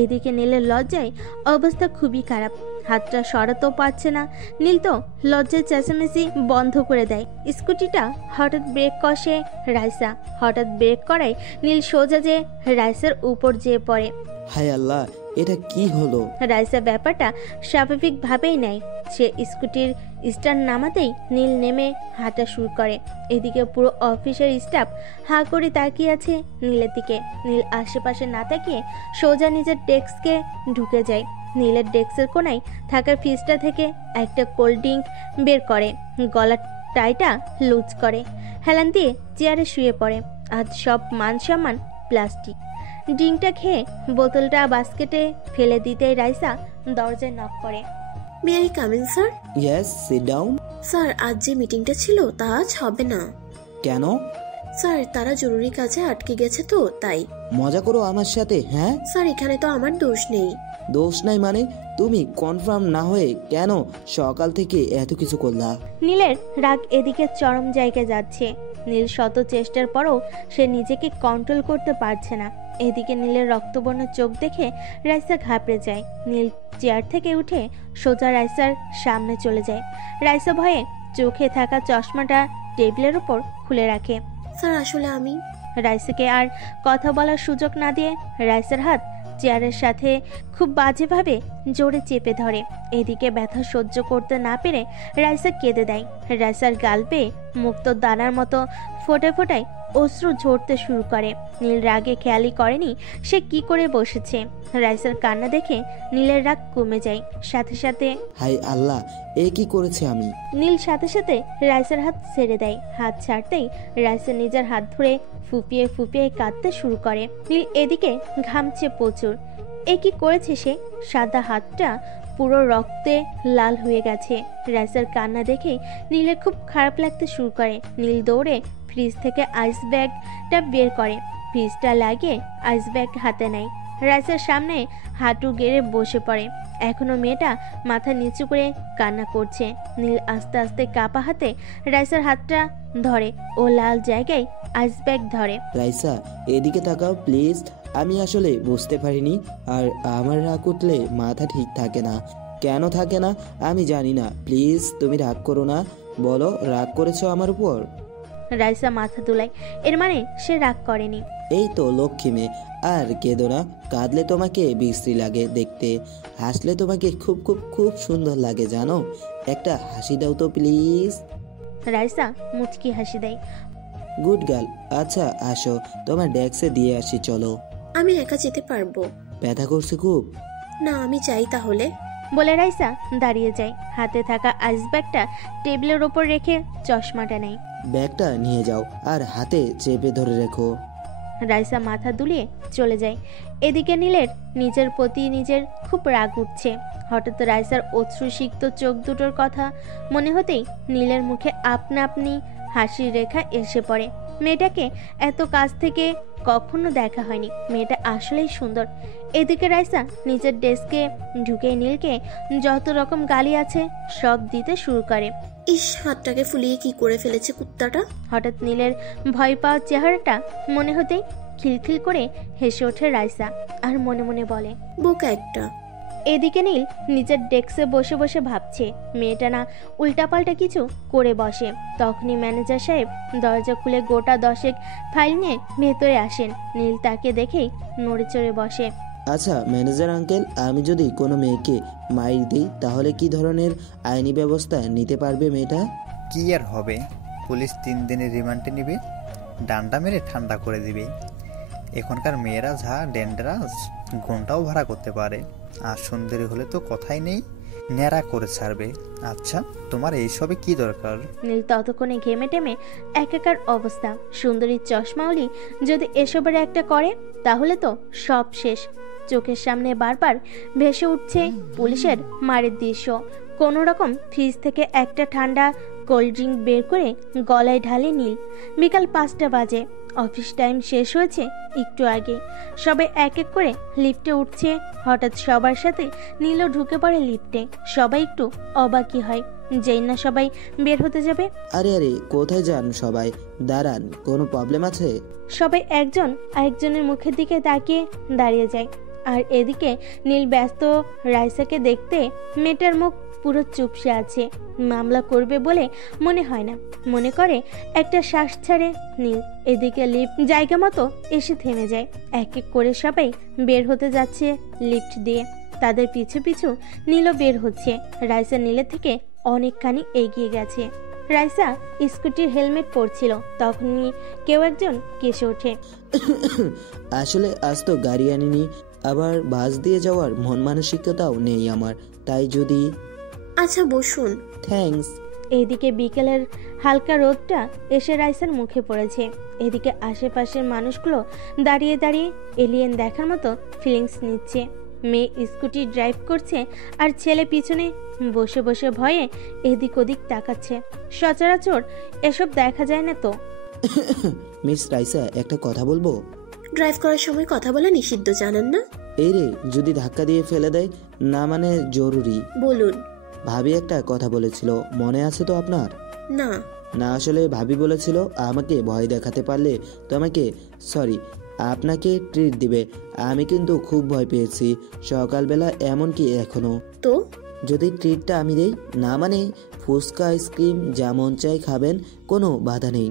এদিকে নীলের লজ্জায় অবস্থা খুবই খারাপ, হাতটা সরাতেও পারছে না। নীল তো লজ্জায় চেঁচামেচি বন্ধ করে দেয়। স্কুটিটা হঠাৎ ব্রেক কষে রাইসা, হঠাৎ ব্রেক করায় নীল সোজা যে রাইসার উপর যেয়ে পড়ে। হায় আল্লাহ, এটা কি হলো? রাইসা ব্যাপারটা স্বাভাবিকভাবেই নেয়। সে স্কুটির স্টার্ট নামাতেই নীল নেমে হাঁটা শুরু করে। এদিকে পুরো অফিসের স্টাফ হাঁ করে তাকিয়ে আছে নীলের দিকে। নীল আশেপাশে না তাকিয়ে সোজা নিজের ডেস্কে ঢুকে যায়। নীলের ডেস্কের কোনায় থাকা ফ্রিজটা থেকে একটা কোল্ড ড্রিঙ্ক বের করে, গলার টাইটা লুজ করে, হেলান দিয়ে চেয়ারে শুয়ে পড়ে। আজ সব মান সম্মান প্লাস্টিক। ড্রিঙ্কটা খেয়ে বোতলটা বাস্কেটে ফেলে দিতেই রাইসা দরজায় নক করে। May I come in sir? Yes, sit down. Sir আজ যে মিটিংটা ছিল তা আজ হবে না। কেন? স্যার তারা জরুরি কাজে আটকে গেছে তো তাই। মজা করো আমার সাথে? হ্যাঁ স্যার এখানে তো আমার দোষ নেই। দোষ নাই মানে? তুমি কনফার্ম না হয়ে কেন সকাল থেকে এত কিছু করলা? নীলের রাগ এদিকে চরম জায়গায় যাচ্ছে। নীল শত চেষ্টার পরও সে নিজেকে কন্ট্রোল করতে পারছে না। এদিকে নীলের রক্তবর্ণ চোখ দেখে রাইসা ঘাবড়ে যায়। নীল চেয়ার থেকে উঠে সোজা রাইসার সামনে চলে যায়। রাইসা ভয়ে চোখে থাকা চশমাটা টেবিলের উপর খুলে রাখে। স্যার আসলে আমি। রাইসাকে আর কথা বলার সুযোগ না দিয়ে রাইসার হাত চেয়ারের সাথে খুব বাজেভাবে জোরে চেপে ধরে। এদিকে ব্যথা সহ্য করতে না পেরে রাইসা কেঁদে দেয়। রাইসার গাল বেয়ে মুক্ত দানার মতো ফোটে ফোটায় অশ্রু ঝরতে শুরু করে। নীল রাগে খেয়ালই করেনি সে কি করে বসেছে। রাইসার কান্না দেখে নীলের রাগ কমে যায়। সাথে সাথে হায় আল্লাহ, এ কি করেছে আমি? নীল সাথে সাথে রাইসার হাত ছেড়ে দেয়। হাত ছাড়তেই রাইসা নিজের হাত ধরে ফুপিয়ে ফুপিয়ে কাঁদতে শুরু করে। নীল এদিকে ঘামছে প্রচুর। এ কি করেছে সে? সাদা হাতটা পুরো রক্তে লাল হয়ে গেছে। রাইসার কান্না দেখে নীলের খুব খারাপ লাগতে শুরু করে। নীল দৌড়ে ফ্রিজ থেকে আইস ব্যাগটা বের করে, ফ্রিজটা লাগিয়ে আইস ব্যাগ হাতে নেয়। রাইসার সামনে হাঁটু গেড়ে বসে পড়ে। এখনো মেয়েটা মাথা নিচু করে কান্না করছে। নীল আস্তে আস্তে কাপা হাতে রাইসার হাতটা ধরে ও লাল জায়গায় আইস ব্যাগ ধরে। রাইসা এদিকে তাকাও প্লিজ। আমি আসলে বুঝতে পারিনি, আর আমার রাগ উঠলে মাথা ঠিক থাকে না। কেন থাকে না আমি জানি না। প্লিজ তুমি রাগ করো না। বলো, রাগ করেছো আমার উপর? রাইসা মাথা তুলায়, এর মানে সে রাগ করেনি। এই তো লক্ষ্মী মেয়ে, আর কেঁদো না। কাঁদলে তোমাকে বিশ্রী লাগে দেখতে, হাসলে তোমাকে খুব খুব খুব সুন্দর লাগে জানো। একটা হাসি দাও তো প্লিজ। রাইসা মুচকি হাসি দেয়। Good girl. আচ্ছা আসো, তোমার ডেস্কে দিয়ে আসি চলো। আমি একা যেতে পারবো। ব্যথা করছে খুব? না আমি চাই তাহলে। বলে রাইসা দাঁড়িয়ে যায়। হাতে থাকা আইস ব্যাগটা টেবিলের ওপর রেখে চশমাটা নেয়। ব্যাগটা নিয়ে যাও আর হাতে চেপে ধরে রেখো। রাইসা মাথা দুলিয়ে চলে যায়। এদিকে নীলের নিজের প্রতি নিজের খুব রাগ উঠছে। হঠাৎ রাইসার অশ্রুসিক্ত চোখ দুটোর কথা মনে হতেই নীলের মুখে আপনা আপনি হাসির রেখা এসে পড়ে। মেয়েটাকে এত কাছ থেকে কখনো দেখা হয়নি। মেয়েটা আসলেই সুন্দর। এদিকে রাইসা নিজের ডেস্কে ঢুকে নীলকে যত রকম গালি আছে সব দিতে শুরু করে। ইস, হাতটাকে ফুলিয়ে কি করে ফেলেছে কুত্তাটা। হঠাৎ নীলের ভয় পাওয়ার চেহারাটা মনে হতেই খিলখিল করে হেসে ওঠে রাইসা, আর মনে মনে বলে বোকা একটা। এদিকে নীল নিজের ডেস্কে বসে বসে ভাবছে মেয়েটা না উল্টাপাল্টা কিছু করে বসে। তখনই ম্যানেজার সাহেব দরজা খুলে গোটা 10 ফাইল নিয়ে ভেতরে আসেন। নীল তাকে দেখেই নড়ে চড়ে বসে। আচ্ছা ম্যানেজার আঙ্কেল, আমি যদি কোনো মেয়েকে মাইর দিই তাহলে কি ধরনের আইনি ব্যবস্থা নিতে পারবে মেয়েটা? কি আর হবে, পুলিশ 3 দিনের রিমান্ডে নেবে, ডান্ডা মেরে ঠান্ডা করে দিবে। এখনকার মেয়েরা যা ডেঞ্জারাস, ঘন্টাও ভাড়া করতে পারে। আর সুন্দরী হলে তো কথাই নেই, ন্যাড়া করে ছাড়বে। আচ্ছা, তোমার এইসবে কি দরকার? নীল ততক্ষণে ঘেমে টেমে একাকার অবস্থা। সুন্দরীর চশমাওলি যদি এসবের একটা করে তাহলে তো সব শেষ। চোখের সামনে বারবার ভেসে উঠছে পুলিশের মারের দৃশ্য। কোনো রকম ফ্রিজ থেকে একটা ঠান্ডা কোল্ড ড্রিঙ্ক বের করে গলায় ঢালে নীল। বিকাল 5টা বাজে, অফিস টাইম শেষ হয়েছে একটু আগে। সবাই এক এক করে লিফটে উঠছে। হঠাৎ সবার সাথে নীলও ঢুকে পড়ে লিফটে। সবাই একটু অবাকই হয়, যেই না সবাই বের হতে যাবে। আরে আরে, কোথায় যান সবাই? দাঁড়ান, কোনো প্রবলেম আছে? সবাই একজন আরেকজনের মুখের দিকে তাকিয়ে দাঁড়িয়ে যায়। আর এদিকে নীল ব্যস্ত রাইসাকে দেখতে। মেয়েটার মুখ পুরো চুপসে আছে। মামলা করবে বলে মনে হয় না, মনে করে একটা শ্বাস ছাড়ে নীল। এদিকে লিফট জায়গা মতো এসে থেমে যায়। এক এক করে সবাই বের হতে যাচ্ছে লিফট দিয়ে। তাদের পিছু পিছু নীলও বের হচ্ছে। রাইসা নীলের থেকে অনেকখানি এগিয়ে গেছে। রাইসা স্কুটির হেলমেট পরছিল, তখনই কেউ একজন কেসে ওঠে। আসলে আজ তো গাড়ি আনিনি, আবার বাস দিয়ে যাওয়ার মন মানসিকতাও নেই আমার, তাই যদি। আচ্ছা বসুন। থ্যাঙ্কস। এইদিকে বিকেলের হালকা রোদটা এসে রাইসার মুখে পড়েছে। এদিকে আশেপাশের মানুষগুলো দাঁড়িয়ে দাঁড়িয়ে এলিয়েন দেখার মতো ফিলিংস নিচ্ছে। মেয়ে স্কুটি ড্রাইভ করছে আর ছেলে পিছনে বসে বসে ভয়ে এদিক ওদিক তাকাচ্ছে। সচরাচর এসব দেখা যায় না তো। মিস রাইসা, একটা কথা বলবো? ড্রাইভ করার সময় কথা বলা নিষিদ্ধ, জানেন না? এই রে, যদি ধাক্কা দিয়ে ফেলে দেয়? না মানে জরুরি। বলুন। ভাবি একটা কথা বলেছিল, মনে আছে তো আপনার? না। না, আসলে ভাবি বলেছিল আমাকে ভয় দেখাতে পারলে তোমাকে, সরি, আপনাকে ট্রিট দিবে। আমি কিন্তু খুব ভয় পেয়েছি সকালবেলা, এমনকি এখনো। তো যদি ট্রিটটা আমি দেই? না মানে ফুচকা, আইসক্রিম, যেমন চাই খাবেন, কোনো বাধা নেই।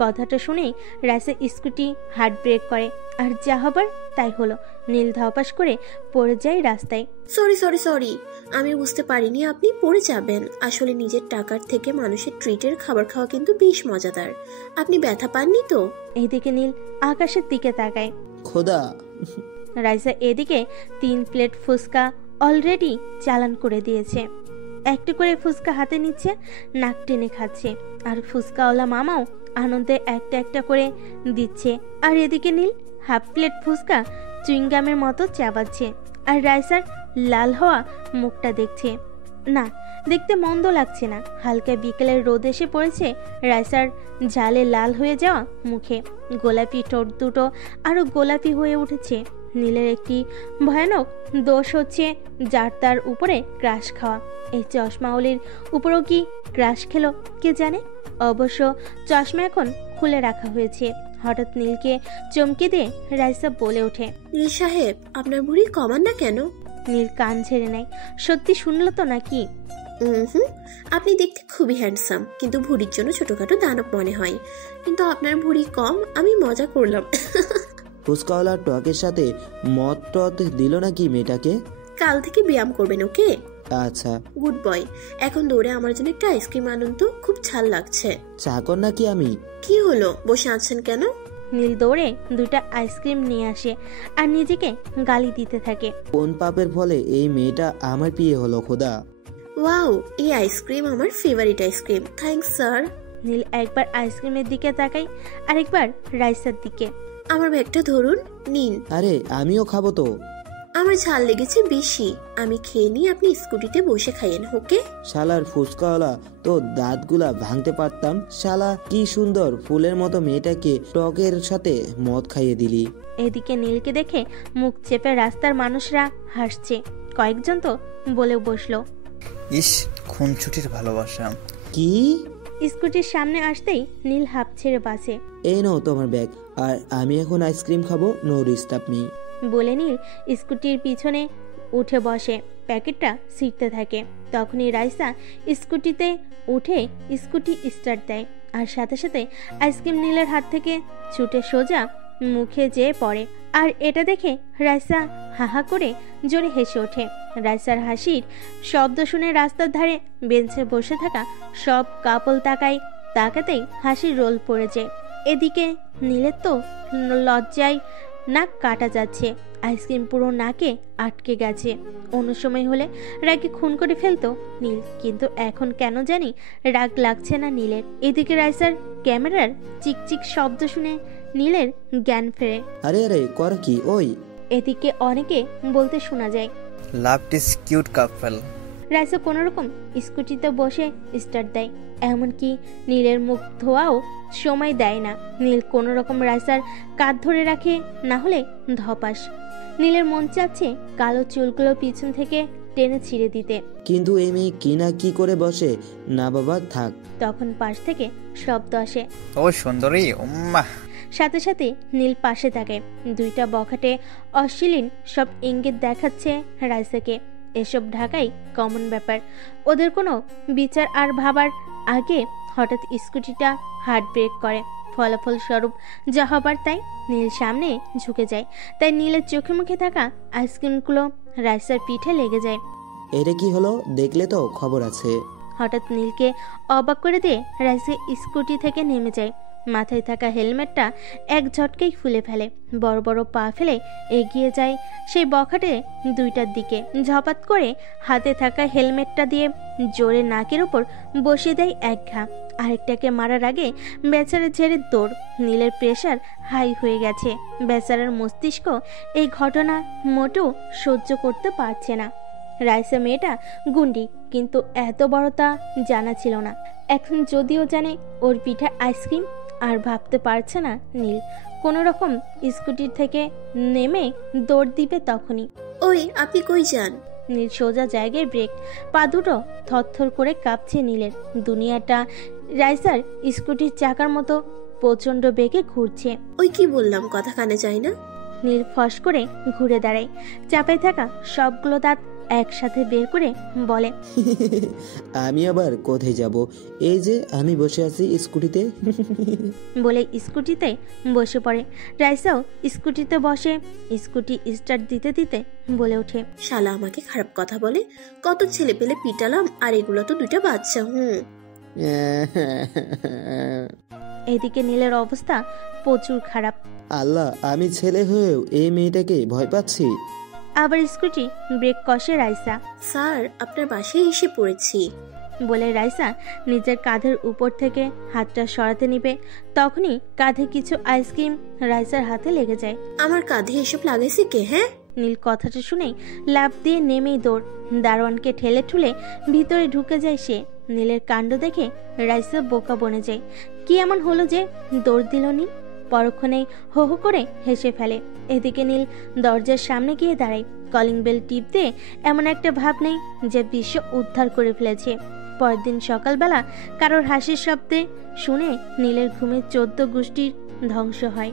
কথাটা শুনেই রাইসা স্কুটি হার্ড ব্রেক করে, আর যা হবার তাই হলো। নীল ধাপাস করে পড়ে যায় রাস্তায়। সরি সরি সরি, আমি বুঝতে পারিনি আপনি পড়ে যাবেন। আসলে নিজের টাকার থেকে মানুষের ট্রিটের খাবার খাওয়া কিন্তু বেশ মজাদার। আপনি ব্যথা পাননি তো? এইদিকে নীল আকাশের দিকে তাকায়। খোদা। রাইসা এদিকে 3 প্লেট ফুচকা অলরেডি চালান করে দিয়েছে। একটু করে ফুচকা হাতে নিচ্ছে, নাক টেনে খাচ্ছে। আর ফুচকাওয়ালা মামাও আনন্দে একটা একটা করে দিচ্ছে। আর এদিকে নীল হাফ প্লেট ফুচকা চুইংগামের মতো চাবাচ্ছে। আর রাইসার লাল হওয়া মুখটা দেখছে। না, দেখতে মন্দ লাগছে না। হালকা বিকেলের রোদ এসে পড়েছে রাইসার ঝালে লাল হয়ে যাওয়া মুখে। গোলাপি ঠোঁট দুটো আরো গোলাপি হয়ে উঠেছে। নীলের একটি ভয়ানক দোষ হচ্ছে যার তার উপরে ক্রাশ খাওয়া। এই চশমাওলির উপরও কি ক্রাশ খেলো কে জানে। অবশ্য চশমা এখন খুলে রাখা হয়েছে। হঠাৎ নীলকে চমকে দিয়ে রাইসা বলে ওঠে, নীল সাহেব, আপনার ভুঁড়ি কমান না কেন? নীল কান ঝেড়ে নেয়। সত্যি শুনলো তো নাকি? আপনি দেখতে খুবই হ্যান্ডসাম, কিন্তু ভুঁড়ির জন্য ছোটখাটো দানব মনে হয়। কিন্তু আপনার ভুঁড়ি কম, আমি মজা করলাম। ফুচকাওয়ালা টকের সাথে মদ টদ দিল নাকি মেয়েটাকে? কাল থেকে ব্যায়াম করবেন, ওকে? আচ্ছা। Good boy. এখন দৌড়ে আমার জন্য একটা আইসক্রিম আনুন তো, খুব ঝাল লাগছে। চাকর নাকি আমি? কি হলো, বসে আছেন কেন? নীল দৌড়ে 2টা আইসক্রিম নিয়ে আসে আর নিজেকে গালি দিতে থাকে। কোন পাপের ফলে এই মেয়েটা আমার বিয়ে হলো খোদা? ওয়াও, এই আইসক্রিম আমার favourite ice cream. Thanks sir. Neel একবার আইসক্রিমের দিকে তাকাই, আরেকবার রাইসার দিকে। আমার ব্যাগটা ধরুন, নিন। আরে আমিও খাবো তো। আমার ঝাল লেগেছে বেশি, আমি খেয়ে নিই, আপনি স্কুটিতে বসে খাইয়েন, ওকে? শালার ফুচকাওয়ালা, তো দাঁতগুলা ভাঙতে পারতাম। শালা কি সুন্দর ফুলের মতো মেয়েটাকে টকের সাথে মদ খাইয়ে দিলি। এদিকে নীলকে দেখে মুখ চেপে রাস্তার মানুষরা হাসছে। কয়েকজন তো বলেও বসলো, ইস, খুনছুটির ভালোবাসা। কি? স্কুটির সামনে আসতেই নীল হাঁপ ছেড়ে বাসে। এই নাও তোমার ব্যাগ, আর আমি এখন আইসক্রিম খাবো, নো ডিস্টার্ব মি। বলে নীল স্কুটির পিছনে উঠে বসে, প্যাকেটটা ছিঁড়তে থাকে। তখনই রাইসা স্কুটিতে উঠে স্কুটি স্টার্ট দেয়, আর সাথে সাথে আইসক্রিম নীলের হাত থেকে ছুটে সোজা মুখে যেয়ে পড়ে। আর এটা দেখে রাইসা হাহা করে জোরে হেসে ওঠে। রাইসার হাসির শব্দ শুনে রাস্তার ধারে বেঞ্চে বসে থাকা সব কাপল তাকাতেই হাসির রোল পড়েছে। এদিকে নীলের তো লজ্জায় নাক কাটা যাচ্ছে, আইসক্রিম পুরো নাকে আটকে গেছে। অন্য সময় হলে রাগে খুন করে ফেলতো নীল, কিন্তু এখন কেন জানি রাগ লাগছে না নীলের। এদিকে রাইসার ক্যামেরার চিকচিক শব্দ শুনে নীলের জ্ঞান ফেরে। আরে আরে কর কি ওই? এদিকে অনেকে বলতে শোনা যায়, love this cute couple. Raisa কোনোরকম স্কুটিতে বসে স্টার্ট দেয়, এমনকি নীলের মুখ ধোয়াও সময় দেয় না। নীল কোনোরকম রাইসার কাঁধ ধরে রাখে, না হলে ধপাস। নীলের মন চাচ্ছে কালো চুলগুলো পিছন থেকে টেনে ছিঁড়ে দিতে, কিন্তু এই মেয়ে কি না কি করে বসে। না বাবা থাক। তখন পাশ থেকে শব্দ আসে, ও সুন্দরী উম্মা। সাথে সাথে নীল পাশে থাকে। দুইটা বখাটে অশ্লীল সব ইঙ্গিত দেখাচ্ছে রাইসাকে। এসব ঢাকাই কমন ব্যাপার, ওদের কোনো বিচার আর ভাবার আগে হঠাৎ স্কুটিটা হার্ড ব্রেক করে। ফলাফল স্বরূপ যা হবার তাই। নীল সামনে ঝুঁকে যায়, তাই নীলের চোখে মুখে থাকা আইসক্রিমগুলো রাইসার পিঠে লেগে যায়। এটা কি হলো? দেখলে তো খবর আছে। হঠাৎ নীলকে অবাক করে দিয়ে রাইসা স্কুটি থেকে নেমে যায়। মাথায় থাকা হেলমেটটা এক ঝটকেই খুলে ফেলে, বড় বড় পা ফেলে এগিয়ে যায় সেই বখাটে দুইটার দিকে। ঝপাত করে হাতে থাকা হেলমেটটা দিয়ে জোরে নাকের উপর বসিয়ে দেয় এক ঘা। আরেকটাকে মারার আগে বেচারা ছেড়ে দৌড়। নীলের প্রেশার হাই হয়ে গেছে। বেচারার মস্তিষ্ক এই ঘটনা মোটেও সহ্য করতে পারছে না। রাইসা মেয়েটা গুন্ডি, কিন্তু এত বড় তা জানা ছিল না। এখন যদিও জানে ওর পিঠে আইসক্রিম, আর ভাবতে পারছে না নীল কোনো রকম স্কুটির থেকে নেমে দৌড় দিবে তখনই। ওই আপনি কই যান? নীল সোজা জায়গায় ব্রেক, পা দুটো থরথর করে কাঁপছে নীলের। দুনিয়াটা রাইসার স্কুটির চাকার মতো প্রচন্ড বেগে ঘুরছে। ওই কি বললাম, কথা কানে যায় না? নীল ফস করে ঘুরে দাঁড়ায়, চাপায় থাকা সবগুলো দাঁত একসাথে বের করে বলে, আমি আবার কোথায় যাব? এই যে আমি বসে আছি স্কুটিতে। বলে স্কুটিতে বসে পড়ে। রাইসাও স্কুটিতে বসে। স্কুটি স্টার্ট দিতে দিতে বলে ওঠে, শালা আমাকে খারাপ কথা বলে। কত ছেলে পেলে পিটালাম, আর এগুলো তো দুইটা বাচ্চা। এদিকে নীলের অবস্থা প্রচুর খারাপ। আল্লাহ, আমি ছেলে হয়েও এই মেয়েটাকে ভয় পাচ্ছি। আবার স্কুটি ব্রেক কষে রাইসা। স্যার আপনার বাসায় এসে পড়েছি, বলে রাইসা নিজের কাঁধের উপর থেকে হাতটা সরাতে নিবে, তখনই কাঁধে কিছু আইসক্রিম রাইসার হাতে লেগে যায়। আমার কাঁধে এসব লাগাইছে কে? হ্যাঁ। নীল কথাটা শুনেই লাফ দিয়ে নেমেই দৌড়। দারোয়ানকে ঠেলে ঠুলে ভিতরে ঢুকে যায় সে। নীলের কাণ্ড দেখে রাইসা বোকা বনে যায়। কি এমন হলো যে দৌড় দিল নীল? পরক্ষণেই হো হো করে হেসে ফেলে। এদিকে নীল দরজার সামনে গিয়ে দাঁড়ায়। কলিং বেল টিপ দিয়ে এমন একটা ভাব নেই যে বিশ্ব উদ্ধার করে ফেলেছে। পরের দিন সকালবেলা কারোর হাসির শব্দে শুনে নীলের ঘুমের 14 গোষ্ঠীর ধ্বংস হয়।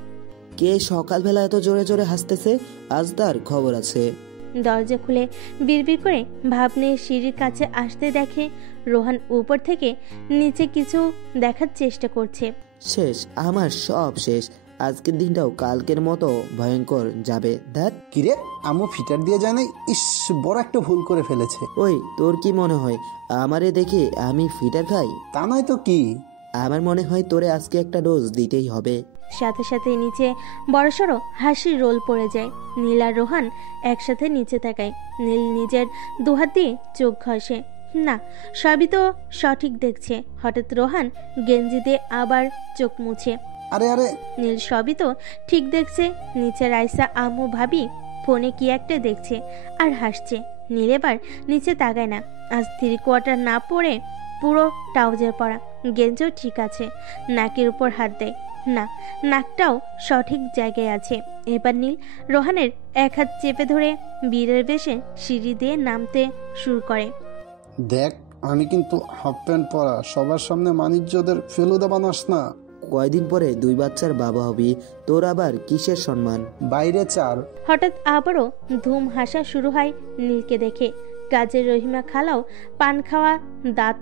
কে সকালবেলা এত জোরে জোরে হাসতেছে? আজ তার খবর আছে। দরজা খুলে বিড়বিড় করে ভাব নিয়ে সিঁড়ির কাছে আসতে দেখে রোহান উপর থেকে নিচে কিছু দেখার চেষ্টা করছে। শেষ, আমার সব শেষ। আজকের দিনটাও কালকের মতো ভয়ঙ্কর যাবে। ধ্যাত, কিরে আম্মু ফিটার দিয়ে জানে? ইস, বড় একটা ভুল করে ফেলেছে। ওই তোর কি মনে হয় আমারে দেখে আমি ফিটার খাই? তা নয় তো কি। আমার মনে হয় তোরে আজকে একটা ডোজ দিতেই হবে। সাথে সাথে নিচে বড়সড় হাসির রোল পড়ে যায়। নীল আর রোহান একসাথে নিচে তাকায়। নীল নিজের দুহাত দিয়ে চোখ ঘষে, না সবই তো সঠিক দেখছে। হঠাৎ রোহান গেঞ্জি দিয়ে আবার চোখ মুছে। আরে আরে, নীল সবই তো ঠিক দেখছে। নিচে রাইসা আম্মু ভাবি ফোনে কি একটা দেখছে আর হাসছে। নীল এবার নিচে তাকায় না। আজ 3 কোয়ার্টার না পরে পুরো ট্রাউজার পরা, গেঞ্জিও ঠিক আছে। নাকের উপর হাত দেয়, না নাকটাও সঠিক জায়গায় আছে। এবার নীল রোহানের এক হাত চেপে ধরে বীরের বেশে সিঁড়ি দিয়ে নামতে শুরু করে। দেখ আমি কিন্তু হাফ প্যান্ট পরা, সবার সামনে মানিজ্যদের ফেলুদা বানাস না। কয়দিন পরে 2 বাচ্চার বাবা হবি, তোর আবার কিসের সম্মান? বাইরে 4। হঠাৎ আবারও ধুম হাসা শুরু হয় নীলকে দেখে। কাজের রহিমা খালাও পান খাওয়া দাঁত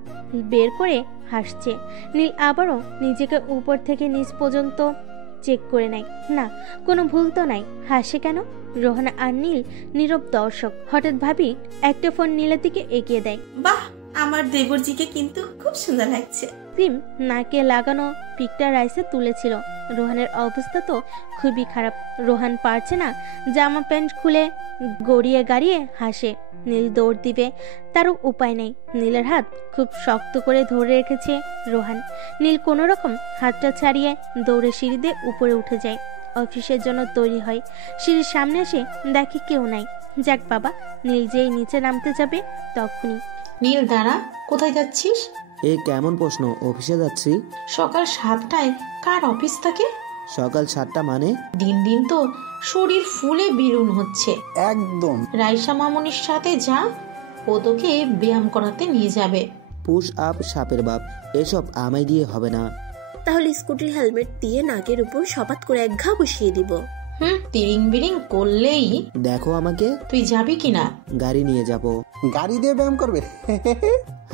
বের করে হাসছে। নীল আবারও নিজেকে উপর থেকে নিচ পর্যন্ত চেক করে নেয়, না কোনো ভুল তো নাই। হাসে কেন? রোহান আর নীল নীরব দর্শক। হঠাৎ ভাবি একটা ফোন নীলের দিকে এগিয়ে দেয়। বাহ, আমার দেবরজিকে কিন্তু খুব সুন্দর লাগছে। ক্রিম নাকে লাগানো পিকটা রাইসে তুলেছিল। রোহানের অবস্থা তো খুবই খারাপ। রোহান পারছে না জামা প্যান্ট খুলে গড়িয়ে গাড়িয়ে হাসে। নীল দৌড় দিবে, তারও উপায় নেই। নীলের হাত খুব শক্ত করে ধরে রেখেছে রোহান। নীল কোনো রকম হাতটা ছাড়িয়ে দৌড়ে সিঁড়ি দিয়ে উপরে উঠে যায়। অফিসের জন্য তৈরি হয়। সিঁড়ির সামনে এসে দেখে কেউ নাই। যাক বাবা, নীল যেই নিচে নামতে যাবে তখনই। নীল দাঁড়া, কোথায় যাচ্ছিস? এ কেমন প্রশ্ন? অফিসে যাচ্ছি। সকাল 7টায় কার অফিস থাকে? সকাল 7টা মানে? দিন দিন তো শরীর ফুলে বিরুন হচ্ছে। একদম। রাইসা মামনির সাথে যা, ও তোকে ব্যায়াম করাতে নিয়ে যাবে। পুশ আপ সাপের বাপ, এসব আমায় দিয়ে হবে না। তাহলে স্কুটির হেলমেট দিয়ে নাকের উপর সপাত করে এক ঘা বসিয়ে দিব। তিরিং বিরিং করলেই। দেখো আমাকে। তুই যাবি কিনা? গাড়ি নিয়ে যাব। গাড়ি দিয়ে ব্যায়াম করবে?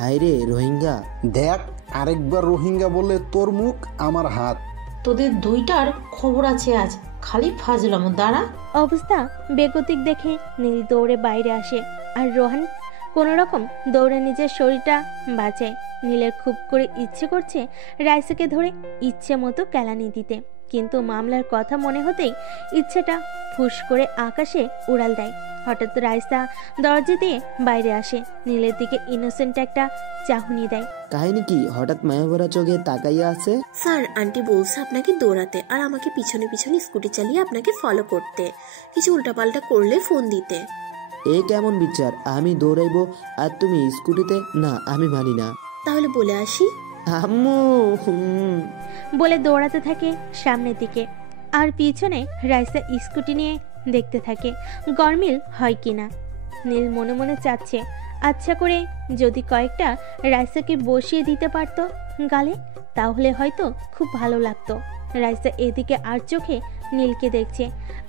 হাই রে রোহিঙ্গা। দেখ, আরেকবার রোহিঙ্গা বললে তোর মুখ আমার হাত। তোদের দুইটার খবর আছে আজ। খালি ফাজলাম। দাঁড়া। অবস্থা বেগতিক দেখে নীল দৌড়ে বাইরে আসে আর রোহান কোনো রকম দৌড়ে নিজের শরীরটা বাঁচায়। নীলের খুব করে ইচ্ছে করছে রাইসাকে ধরে ইচ্ছে মতো কেলানি দিতে, কিন্তু মামলার কথা মনে হতেই ইচ্ছেটা ফুস করে আকাশে উড়াল দেয়। হঠাৎ রাইসা দরজা দিয়ে বাইরে আসে, নীলের দিকে ইনোসেন্ট একটা চাহনি দেয়। কাহিনী কি? হঠাৎ মায়াভরা চোখে তাকাইয়া আছে। স্যার, আন্টি বলছে আপনাকে দৌড়াতে আর আমাকে পিছনে পিছনে স্কুটি চালিয়ে আপনাকে ফলো করতে, কিছু উল্টাপাল্টা করলে ফোন দিতে। এ কেমন বিচার? আমি দৌড়াইবো আর তুমি স্কুটিতে? না, আমি মানি না। তাহলে বলে আসি। আম্মু। বলে দৌড়াতে থাকে সামনের দিকে, আর পিছনে রাইসা স্কুটি নিয়ে দেখতে থাকে গরমিল হয় কিনা। নীল মনে মনে চাচ্ছে আচ্ছা করে যদি কয়েকটা রাইসাকে বসিয়ে দিতে পারতো গালে, তাহলে হয়তো খুব ভালো লাগতো। রাইসা এদিকে আর চোখে নীলকে দেখছে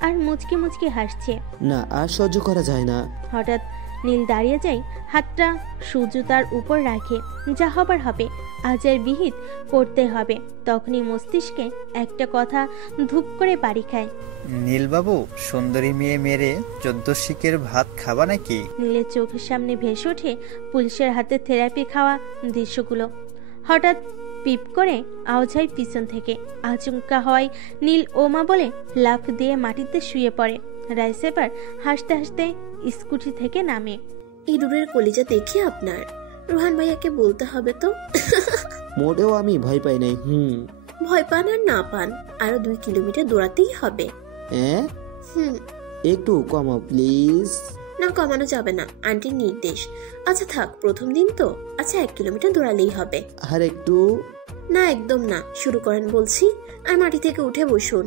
আর মুচকি মুচকি হাসছে। না, আর সহ্য করা যায় না। হঠাৎ নীল দাঁড়িয়ে যায়, হাতটা সুজুতার উপর রাখে। যা হবার হবে, আজের বিহিত করতে হবে। তখনই মস্তিষ্কে একটা কথা ধূপ করে বাড়ি খায়। নীলবাবু, সুন্দরী মেয়ে মেরে 14 শিকের ভাত খাবা নাকি? নীলের চোখের সামনে ভেসে ওঠে পুলিশের হাতে থেরাপি খাওয়া দৃশ্যগুলো। হঠাৎ পিপ করে আওয়াজ হয় পিছন থেকে। আচমকা হয় নীল ওমা বলে লাফ দিয়ে মাটিতে শুয়ে পড়ে। রাইস এবার হাসতে হাসতে স্কুটি থেকে নামে। এই দূরের কলিজা দেখে আপনার রোহান ভাইয়াকে বলতে হবে তো। মোটেও আমি ভয় পাই নাই। ভয় পান আর না পান, আরো 2 কিলোমিটার দৌড়াতেই হবে। একটু কমাও প্লিজ। না, কমানো যাবে না, আন্টির নির্দেশ। আচ্ছা থাক, প্রথম দিন তো। আচ্ছা 1 কিলোমিটার দৌড়ালেই হবে। আর একটু? না, একদম না, শুরু করেন বলছি। আর মাটি থেকে উঠে বসুন।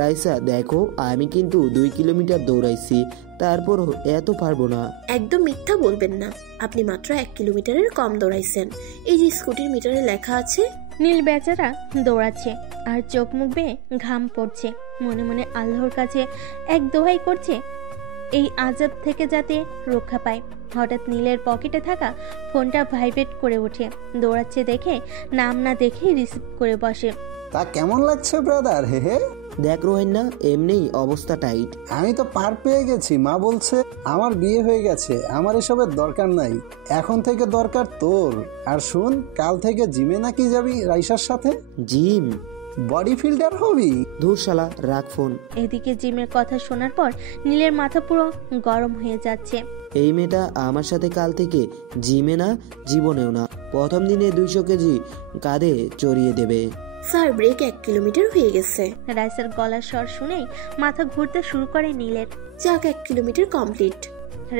রাইসা দেখো, আমি কিন্তু 2 কিলোমিটার দৌড়াইছি, তারপরও এত পারবো না। একদম মিথ্যা বলবেন না, আপনি মাত্র 1 কিলোমিটারের কম দৌড়াইছেন। এই যে স্কুটির মিটারে লেখা আছে। নীল বেচারা দৌড়াচ্ছে আর চোখ মুখ বেয়ে ঘাম পড়ছে। মনে মনে আল্লাহর কাছে এক দোহাই করছে এই আজাব থেকে যাতে রক্ষা পায়। হঠাৎ নীলের পকেটে থাকা ফোনটা ভাইব্রেট করে ওঠে। দৌড়াচ্ছে দেখে নাম না দেখে রিসিভ করে বসে। তা কেমন লাগছে ব্রাদার? হে হে। দেখ রোহিন না, এমনি অবস্থা টাইট। আমি তো পার পেয়ে গেছি। মা বলছে আমার বিয়ে হয়ে গেছে, আমার এসবের দরকার নাই। এখন থেকে দরকার তোর। আর শুন, কাল থেকে জিমে নাকি যাবি রাইসার সাথে? জিম? বডি ফিল্ডার হবি? ধুর শালা, রাখ ফোন। এদিকে জিমের কথা শোনার পর নীলের মাথা পুরো গরম হয়ে যাচ্ছে। এই মেয়েটা আমার সাথে কাল থেকে জিমে না, জীবনেও না। প্রথম দিনে 200 কেজি কাঁধে চড়িয়ে দেবে। স্যার, ব্রেক 1 কিলোমিটার হয়ে গেছে। রাইসের গলার স্বর শুনেই মাথা ঘুরতে শুরু করে নীলের। যাক, 1 কিলোমিটার কমপ্লিট।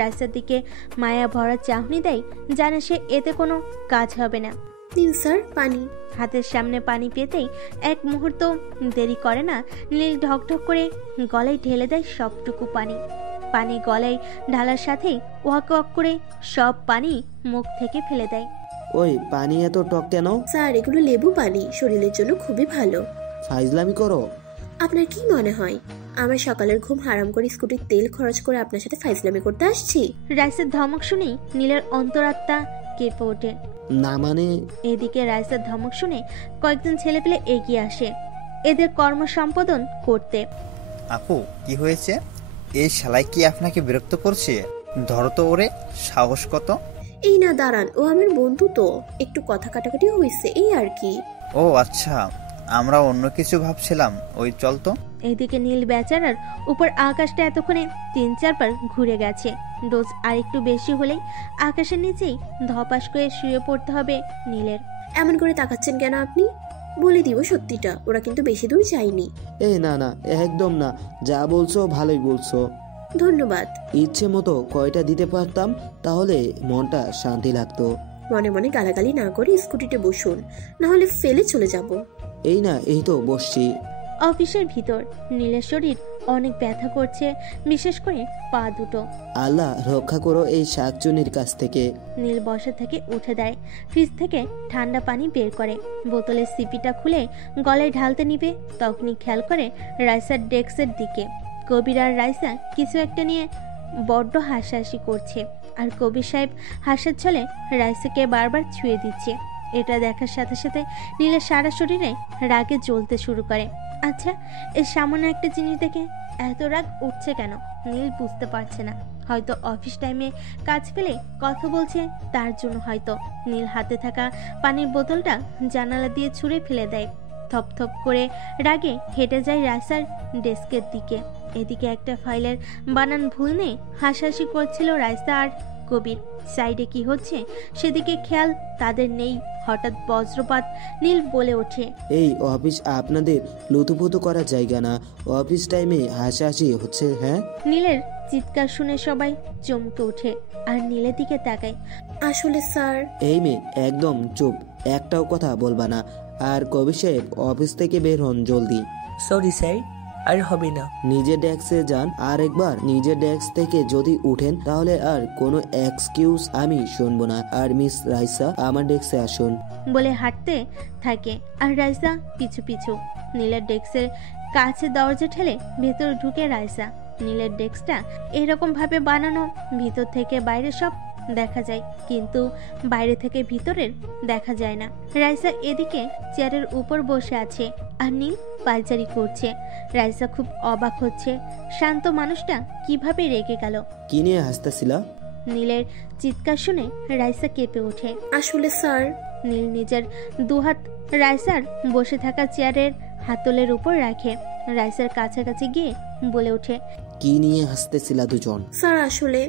রাইসের দিকে মায়া ভরা চাহনি দেয়, জানে সে এতে কোনো কাজ হবে না। নিন স্যার, পানি। হাতের সামনে পানি পেতেই এক মুহূর্ত দেরি করে না, নীল ঢকঢক করে গলায় ঢেলে দেয় সবটুকু পানি। পানি গলায় ঢালার সাথেই ওয়াক ওয়াক করে সব পানি মুখ থেকে ফেলে দেয়। ওই পানি এত টক কেন? স্যার, এগুলো লেবু পানি, শরীরের জন্য খুবই ভালো। ফাইজলামি করো? আপনার কি মনে হয় আমার সকালের ঘুম হারাম করে স্কুটির তেল খরচ করে আপনার সাথে ফাইজলামি করতে আসছি? রাইসের ধমক শুনেই নীলের অন্তরাত্মা কেঁপে ওঠে। না মানে? এদিকে রাইসের ধমক শুনে কয়েকজন ছেলেপেলে এগিয়ে আসে। এদের কর্ম সম্পাদন করতে। আপু কি হয়েছে? এই শালাই কি আপনাকে বিরক্ত করছে? ধরো তো ওরে, সাহস কত! এই না দাঁড়ান, ও আমার বন্ধু তো, একটু কথা কাটাকাটি হয়েছে এই আর কি। ও আচ্ছা, আমরা অন্য কিছু ভাবছিলাম। ওই চল তো। এদিকে নীল বেচারার উপর আকাশটা এতক্ষণে 3-4 বার ঘুরে গেছে। ডোজ আর একটু বেশি হলেই আকাশের নিচেই ধপাস করে শুয়ে পড়তে হবে নীলের। এমন করে তাকাচ্ছেন কেন আপনি? বলে দিব সত্যিটা, ওরা কিন্তু বেশি দূর যায়নি। না না, একদম না, যা বলছো ভালোই বলছো। ধন্যবাদ। ইচ্ছে মতো কয়টা দিতে পারতাম, তাহলে মনটা শান্তি লাগতো। মনে মনে গালাগালি না করে স্কুটিতে বসুন, না হলে ফেলে চলে যাব। এই না, এই তো বসছি। অফিসের ভিতর নীলের শরীর অনেক ব্যথা করছে, বিশেষ করে পা দুটো। আল্লাহ রক্ষা করো এই শাকচুনির কাছ থেকে। নীল বসা থেকে উঠে দেয়, ফ্রিজ থেকে ঠান্ডা পানি বের করে, বোতলের সিপিটা খুলে গলায় ঢালতে নিবে, তখনই খেয়াল করে রাইসার ডেস্কের দিকে। কবির আর রাইসা কিছু একটা নিয়ে বড্ড হাসাহাসি করছে, আর কবির সাহেব হাসার ছলে রাইসাকে বারবার ছুঁয়ে দিচ্ছে। এটা দেখার সাথে সাথে নীলের সারা শরীরে রাগে জ্বলতে শুরু করে। আচ্ছা, এর সামান্য একটা জিনিস দেখে এত রাগ উঠছে কেন নীল বুঝতে পারছে না। হয়তো অফিস টাইমে কাজ পেলে কথা বলছে, তার জন্য হয়তো। নীল হাতে থাকা পানির বোতলটা জানালা দিয়ে ছুঁড়ে ফেলে দেয়। থপথপ করে রাগে হেঁটে যায় রাইসার ডেস্কের দিকে। এদিকে একটা ফাইলের বানান ভুল নেই হাসাহাসি করছিল রাইসা আর কবির। সাইডে কি হচ্ছে সেদিকে খেয়াল তাদের নেই। হঠাৎ বজ্রপাত, নীল বলে ওঠে, এই অফিস আপনাদের লুতুপুতু করার জায়গা না, অফিস টাইমে হাসাহাসি হচ্ছে। হ্যাঁ, নীলের চিৎকার শুনে সবাই চমকে ওঠে আর নীলের দিকে তাকায়। আসলে স্যার। এই মেয়ে একদম চুপ, একটাও কথা বলবা না। আর কবি সাহেব, অফিস থেকে বের হন জলদি। সরি স্যার, আর হবে না। নিজের ডেস্কে যান, আর একবার নিজের ডেস্ক থেকে যদি উঠেন তাহলে আর কোনো এক্সকিউজ আমি শুনবো না। আর মিস রাইসা, আমার ডেস্কে আসুন বলে হাঁটতে থাকে আর রাইসা পিছু পিছু। নীলের ডেস্কের কাছে দরজা ঠেলে ভেতর ঢুকে রাইসা। নীলের ডেস্কটা এরকম ভাবে বানানো, ভিতর থেকে বাইরে সব দেখা যায়, কিন্তু বাইরে থেকে ভিতরের দেখা যায় না। রাইসা এদিকে চেয়ারের উপর বসে আছে আর নীল পায়চারি করছে। রাইসা খুব অবাক হচ্ছে, শান্ত মানুষটা কিভাবে রেগে গেল। কি নিয়ে হাসতেছিলা? নীলের চিৎকার শুনে রাইসা কেঁপে ওঠে। আসলে স্যার। নীল নিজের দুহাত রাইসার বসে থাকা চেয়ারের হাতলের উপর রাখে, রাইসার কাছাকাছি গিয়ে বলে ওঠে, কি নিয়ে হাসতেছিলা দুজন? স্যার আসলে।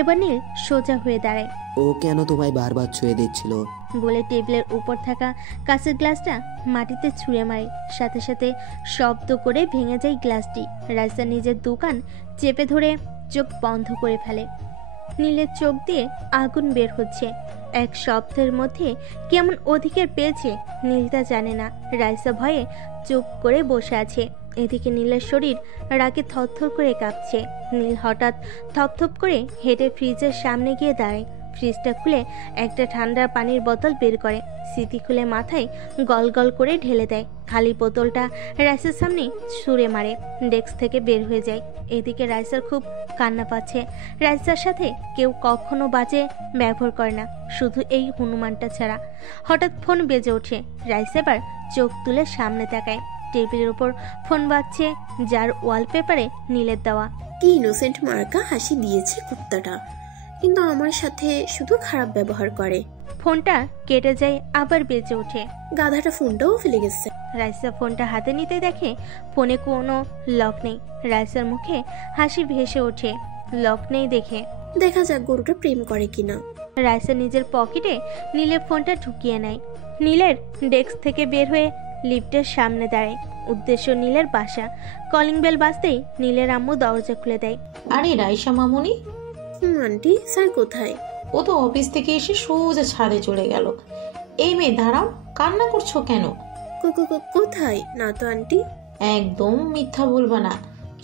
এবার নীল সোজা হয়ে দাঁড়ায়। ও কেন তোমায় বারবার ছুঁয়ে দিচ্ছিল? বলে টেবিলের উপর থাকা কাঁচের গ্লাসটা মাটিতে ছুঁড়ে মারে, সাথে সাথে শব্দ করে ভেঙে যায় গ্লাসটি। রাইসা নিজের দোকান চেপে ধরে চোখ বন্ধ করে ফেলে। নীলের চোখ দিয়ে আগুন বের হচ্ছে। এক শব্দের মধ্যে কেমন অধিকার পেয়েছে নীল তা জানে না। রাইসা ভয়ে চুপ করে বসে আছে। এদিকে নীলের শরীর রাগে থরথর করে কাঁপছে। নীল হঠাৎ থপথপ করে হেঁটে ফ্রিজের সামনে গিয়ে দাঁড়ায়। ফ্রিজটা খুলে একটা ঠান্ডা পানির বোতল বের করে, সিটি খুলে মাথায় গল গল করে ঢেলে দেয়। খালি বোতলটা রাইসার সামনে ছুঁড়ে মারে, ডেস্ক থেকে বের হয়ে যায়। এদিকে রাইসার খুব কান্না পাচ্ছে। রাইসার সাথে কেউ কখনো বাজে ব্যবহার করে না, শুধু এই হনুমানটা ছাড়া। হঠাৎ ফোন বেজে ওঠে। রাইসা এবার চোখ তুলে সামনে তাকায়। টেবিলের উপর ফোন বাজছে, যার ওয়ালপেপারে নীলের দেওয়া। কি ইনোসেন্ট মার্কা হাসি দিয়েছে কুত্তাটা, কিন্তু আমার সাথে শুধু খারাপ ব্যবহার করে। ফোনটা কেটে যায়, আবার বেজে ওঠে। গাধাটা ফোনটাও ফেলে গেছে। রাইসা ফোনটা হাতে নিতে দেখে ফোনে কোনো লক নেই। রাইসার মুখে হাসি ভেসে ওঠে। লক নেই দেখে দেখা যাক গরুটা প্রেম করে কিনা। রাইসা নিজের পকেটে নীলের ফোনটা ঢুকিয়ে নেয়। নীলের ডেস্ক থেকে বের হয়ে লিফটের সামনে দাঁড়ায়। উদ্দেশ্য নীলের বাসা। কলিং বেল বাজতেই নীলের আম্মু দরজা খুলে দেয়। আরে রাইসা মামুনি। আন্টি, স্যার কোথায়? ও তো অফিস থেকে এসে সোজা ছাদে চলে গেল। এই মেয়ে দাঁড়াও, কান্না করছো কেন? কোথায়? না তো আন্টি। একদম মিথ্যা বলবা না,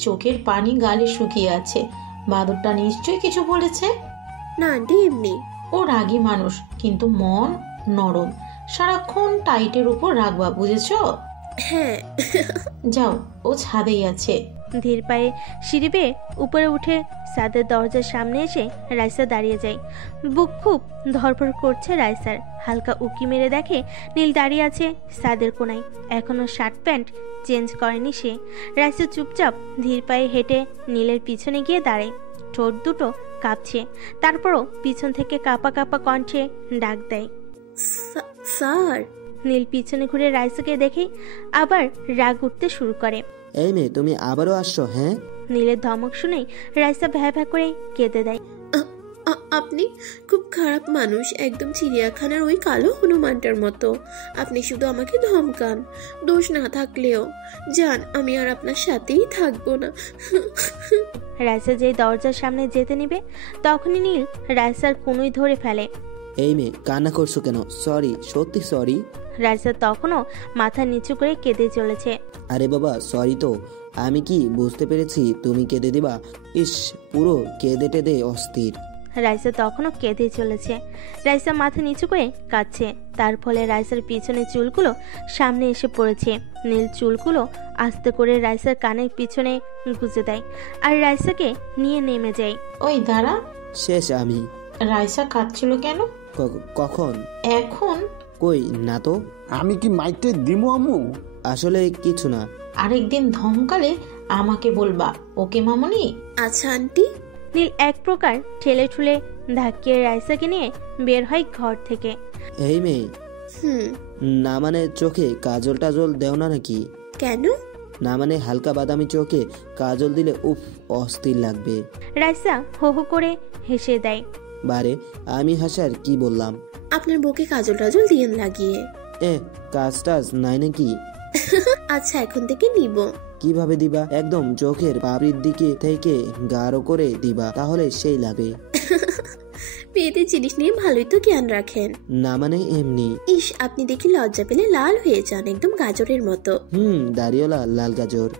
চোখের পানি গালে শুকিয়ে আছে। বাদরটা নিশ্চয়ই কিছু বলেছে। না আন্টি, এমনি। ও রাগী মানুষ, কিন্তু মন নরম। সারাক্ষণ টাইটের উপর রাখবা, বুঝেছো? হ্যাঁ। যাও, ও ছাদেই আছে। ধীর পায়ে সিঁড়ি বেয়ে উপরে উঠে সাদের দরজার সামনে এসে রাইসা দাঁড়িয়ে যায়। বুক খুব ধরপড় করছে রাইসার। হালকা উকি মেরে দেখে নীল দাঁড়িয়ে আছে সাদের কোনায়। এখনো শার্ট প্যান্ট চেঞ্জ করেনি সে। রাইসা চুপচাপ ধীর পায়ে হেঁটে নীলের পিছনে গিয়ে দাঁড়ায়। ঠোঁট দুটো কাঁপছে, তারপরও পিছন থেকে কাঁপা কাঁপা কণ্ঠে ডাক দেয়, স্যার। নীল পিছনে ঘুরে রাইসাকে দেখে আবার রাগ উঠতে শুরু করে। এই মেয়ে, তুমি আবারও আসছো? হ্যাঁ। নীলের ধমক শুনেই রাইসা ভ্যা ভ্যা করে কেঁদে দেয়। আপনি খুব খারাপ মানুষ, একদম চিড়িয়াখানার ওই কালো হনুমানটার মতো। আপনি শুধু আমাকে ধমকান, দোষ না থাকলেও। জান, আমি আর আপনার সাথেই থাকবো না। রাইসা যেই দরজার সামনে যেতে নিবে তখনই নীল রাইসার কনুই ধরে ফেলে। এই মেয়ে, কান্না করছো কেন? সরি, সত্যি সরি। রাইসা তখনও মাথা নিচু করে কেঁদে চলেছে। আরে বাবা, সরি তো। আমি কি বুঝতে পেরেছি তুমি কেঁদে দিবা? ইস, পুরো কেঁদে টেদে অস্থির। রাইসা তখনও কেঁদে চলেছে। রাইসা মাথা নিচু করে কাঁদছে, তার ফলে রাইসার পিছনে চুলগুলো সামনে এসে পড়েছে। নীল চুলগুলো আস্তে করে রাইসার কানের পিছনে গুজে দেয় আর রাইসাকে নিয়ে নেমে যায়। ওই দাঁড়া। শেষ আমি। রাইসা কাঁদছিল কেন? কখন? এখন? কই না তো। আমি কি মাইকটা দিমু আম্মু? আসলে কিছু না। আরেকদিন ধমকালে আমাকে বলবা, ওকে মামনি? আচ্ছা আন্টি। নীল এক প্রকার ঠেলে ঠুলে ধাক্কিয়ে রাইসাকে নিয়ে বের হয় ঘর থেকে। এই মেয়ে, না মানে চোখে কাজল টাজল দেও না নাকি? কেন? না মানে হালকা বাদামি চোখে কাজল দিলে উফ, অস্থির লাগবে। রাইসা হো হো করে হেসে দেয়। বারে, আমি হাসার কি বললাম? আপনার বুকে কাজল টাজল দিয়েন লাগিয়ে। কাজ টাজ নাই নাকি? আচ্ছা, এখন থেকে নিব। কিভাবে দিবা? একদম চোখের পাপড়ির দিকে থেকে গাঢ় করে দিবা, তাহলে সেই লাগে। মেয়েদের জিনিস নিয়ে ভালোই তো জ্ঞান রাখেন। না মানে এমনি। ইস, আপনি দেখি লজ্জা পেলে লাল হয়ে যান, একদম গাজরের মতো। দাড়িওয়ালা লাল গাজর।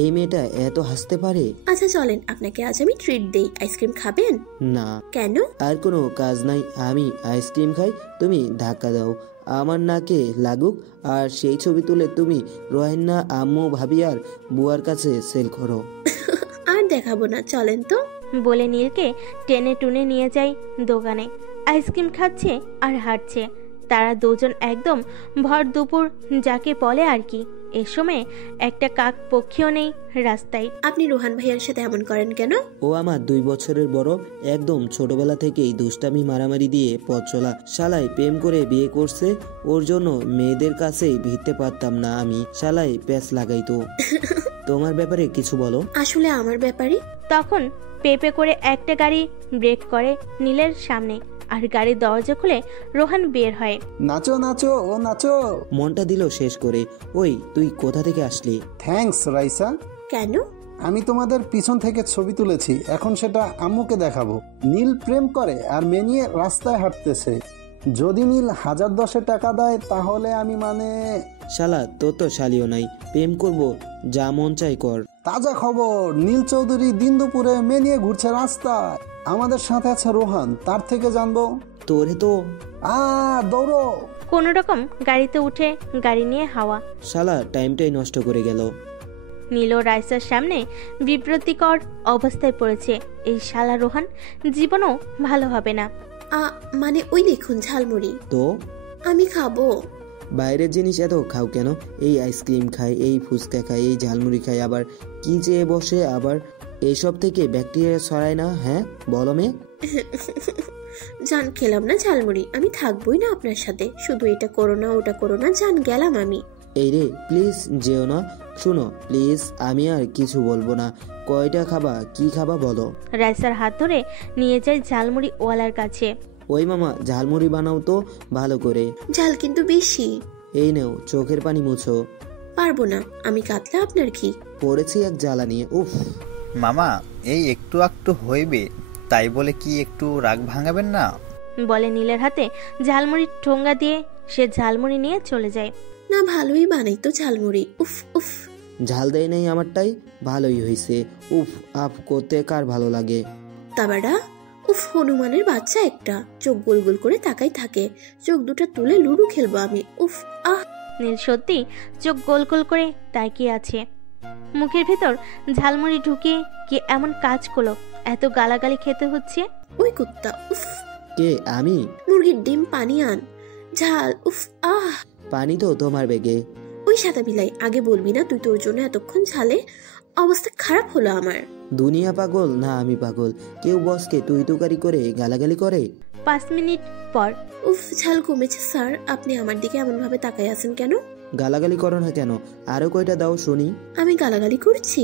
এই মেয়েটা এত হাসতে পারে। আচ্ছা চলেন, আপনাকে আজ আমি ট্রিট দেই। আইসক্রিম খাবেন? না। কেন? আর কোনো কাজ নাই, আমি আইসক্রিম খাই, তুমি ধাক্কা দাও, আমার নাকে লাগুক, আর সেই ছবি তুলে তুমি রোহান্না, আম্মু, ভাবি আর বুয়ার কাছে সেল করো। আর দেখাবো না, চলেন তো। বলে নীলকে টেনে টুনে নিয়ে যায় দোকানে। আইসক্রিম খাচ্ছে আর হাঁটছে। তারা দুজন একদম ভর দুপুর যাকে বলে আর কি। এ সময় একটা কাক পক্ষীও নেই রাস্তায়। আপনি রোহান ভাইয়ার সাথে এমন করেন কেন? ও আমার 2 বছরের বড়, একদম ছোটবেলা থেকেই দুষ্টামি মারামারি দিয়ে পথ চলা। শালাই প্রেম করে বিয়ে করছে, ওর জন্য মেয়েদের কাছেই ভিড়তে পারতাম না আমি। শালাই প্যাচ লাগাইতো। তোমার ব্যাপারে কিছু বলো। আসলে আমার ব্যাপারে? তখন পেপে করে একটা গাড়ি ব্রেক করে নীলের সামনে, আর গাড়ির দরজা খুলে রোহান বের হয়। নাচো নাচো, ও নাচো। মনটা দিল শেষ করে। ওই, তুই কোথা থেকে আসলি? থ্যাঙ্কস রাইসা। কেন? আমি তোমাদের পিছন থেকে ছবি তুলেছি, এখন সেটা আম্মুকে দেখাবো। নীল প্রেম করে আর মেয়ে নিয়ে রাস্তায় হাঁটতেছে। যদি নীল 1010 টাকা দেয় তাহলে আমি মানে। শালা, তোর তো শালিও নাই, প্রেম করব যা মন চাই কর। তাজা খবর, নীল চৌধুরী দিন দুপুরে মেয়ে নিয়ে ঘুরছে রাস্তায়। আমাদের সাথে আছে রোহান, তার থেকে জানবো। তোরে তো দৌড়ো। কোন রকম গাড়িতে উঠে গাড়ি নিয়ে হাওয়া। শালা টাইমটাই নষ্ট করে গেল। নীল ও রাইসার সামনে বিব্রতিকর অবস্থায় পড়েছে। এই শালা রোহান জীবনও ভালো হবে না। মানে ওই দেখুন ঝালমুড়ি। তো আমি খাবো। বাইরের জিনিস এত খাও কেন? এই আইসক্রিম খাই, এই ফুচকা খাই, এই ঝালমুড়ি খাই, আবার কি চেয়ে বসে, আবার এইসব থেকে ব্যাকটেরিয়া ছড়ায় না? হ্যাঁ বলো মেয়ে। জান, খেলাম না ঝালমুড়ি, আমি থাকবোই না আপনার সাথে। শুধু এটা করো না, ওটা করো না, জান গেলাম আমি। এই রে, প্লিজ যেও না। শুনো প্লিজ, আমি আর কিছু বলবো না। কয়টা খাবা, কি খাবা বলো। রাইসার হাত ধরে নিয়ে যায় ঝালমুড়ি ওয়ালার কাছে। ওই মামা, ঝালমুড়ি বানাও তো ভালো করে। ঝাল কিন্তু বেশি। এই নেও, চোখের পানি মুছো। পারবো না, আমি কাতলা, আপনার কি? পড়েছি এক জ্বালা নিয়ে, উফ। মামা, এই একটু একটু হইবে, তাই বলে কি একটু রাগ ভাঙাবেন না? বলে নীলের হাতে ঝালমুড়ির ঠোঙ্গা দিয়ে সে ঝালমুড়ি নিয়ে চলে যায়। না, ভালোই বানাই তো ঝালমুড়ি। উফ উফ। ঝাল দেয় নাই আমারটাই, ভালোই হয়েছে। উফ আপ করতে কার ভালো লাগে? তাবাড়া, উফ, হনুমানের বাচ্চা একটা। চোখ গোল গোল করে তাকাই থাকে। চোখ দুটা তুলে লুডো খেলবো আমি। উফ আহ। নীল সত্যি চোখ গোল গোল করে তাকিয়ে আছে। মুখের ভেতর ঝালমুড়ি ঢুকিয়ে কি এমন কাজ করলো এত গালাগালি খেতে হচ্ছে? ওই কুত্তা, উফ। কে আমি? মুরগির ডিম পানি আন, ঝাল, উফ, আহ। পানি তো তোমার বেগে। ওই সাদা বিলাই, আগে বলবি না তুই তোর জন্য এতক্ষণ ঝালে অবস্থা খারাপ হলো আমার। দুনিয়া পাগল না আমি পাগল? কেউ বসকে তুই তুকারি করে গালাগালি করে। 5 মিনিট পর। উফ, ঝাল কমেছে স্যার। আপনি আমার দিকে এমন ভাবে তাকাই আছেন কেন? গালাগালি করো না কেন? আরো কয়টা দাও শুনি। আমি গালাগালি করছি?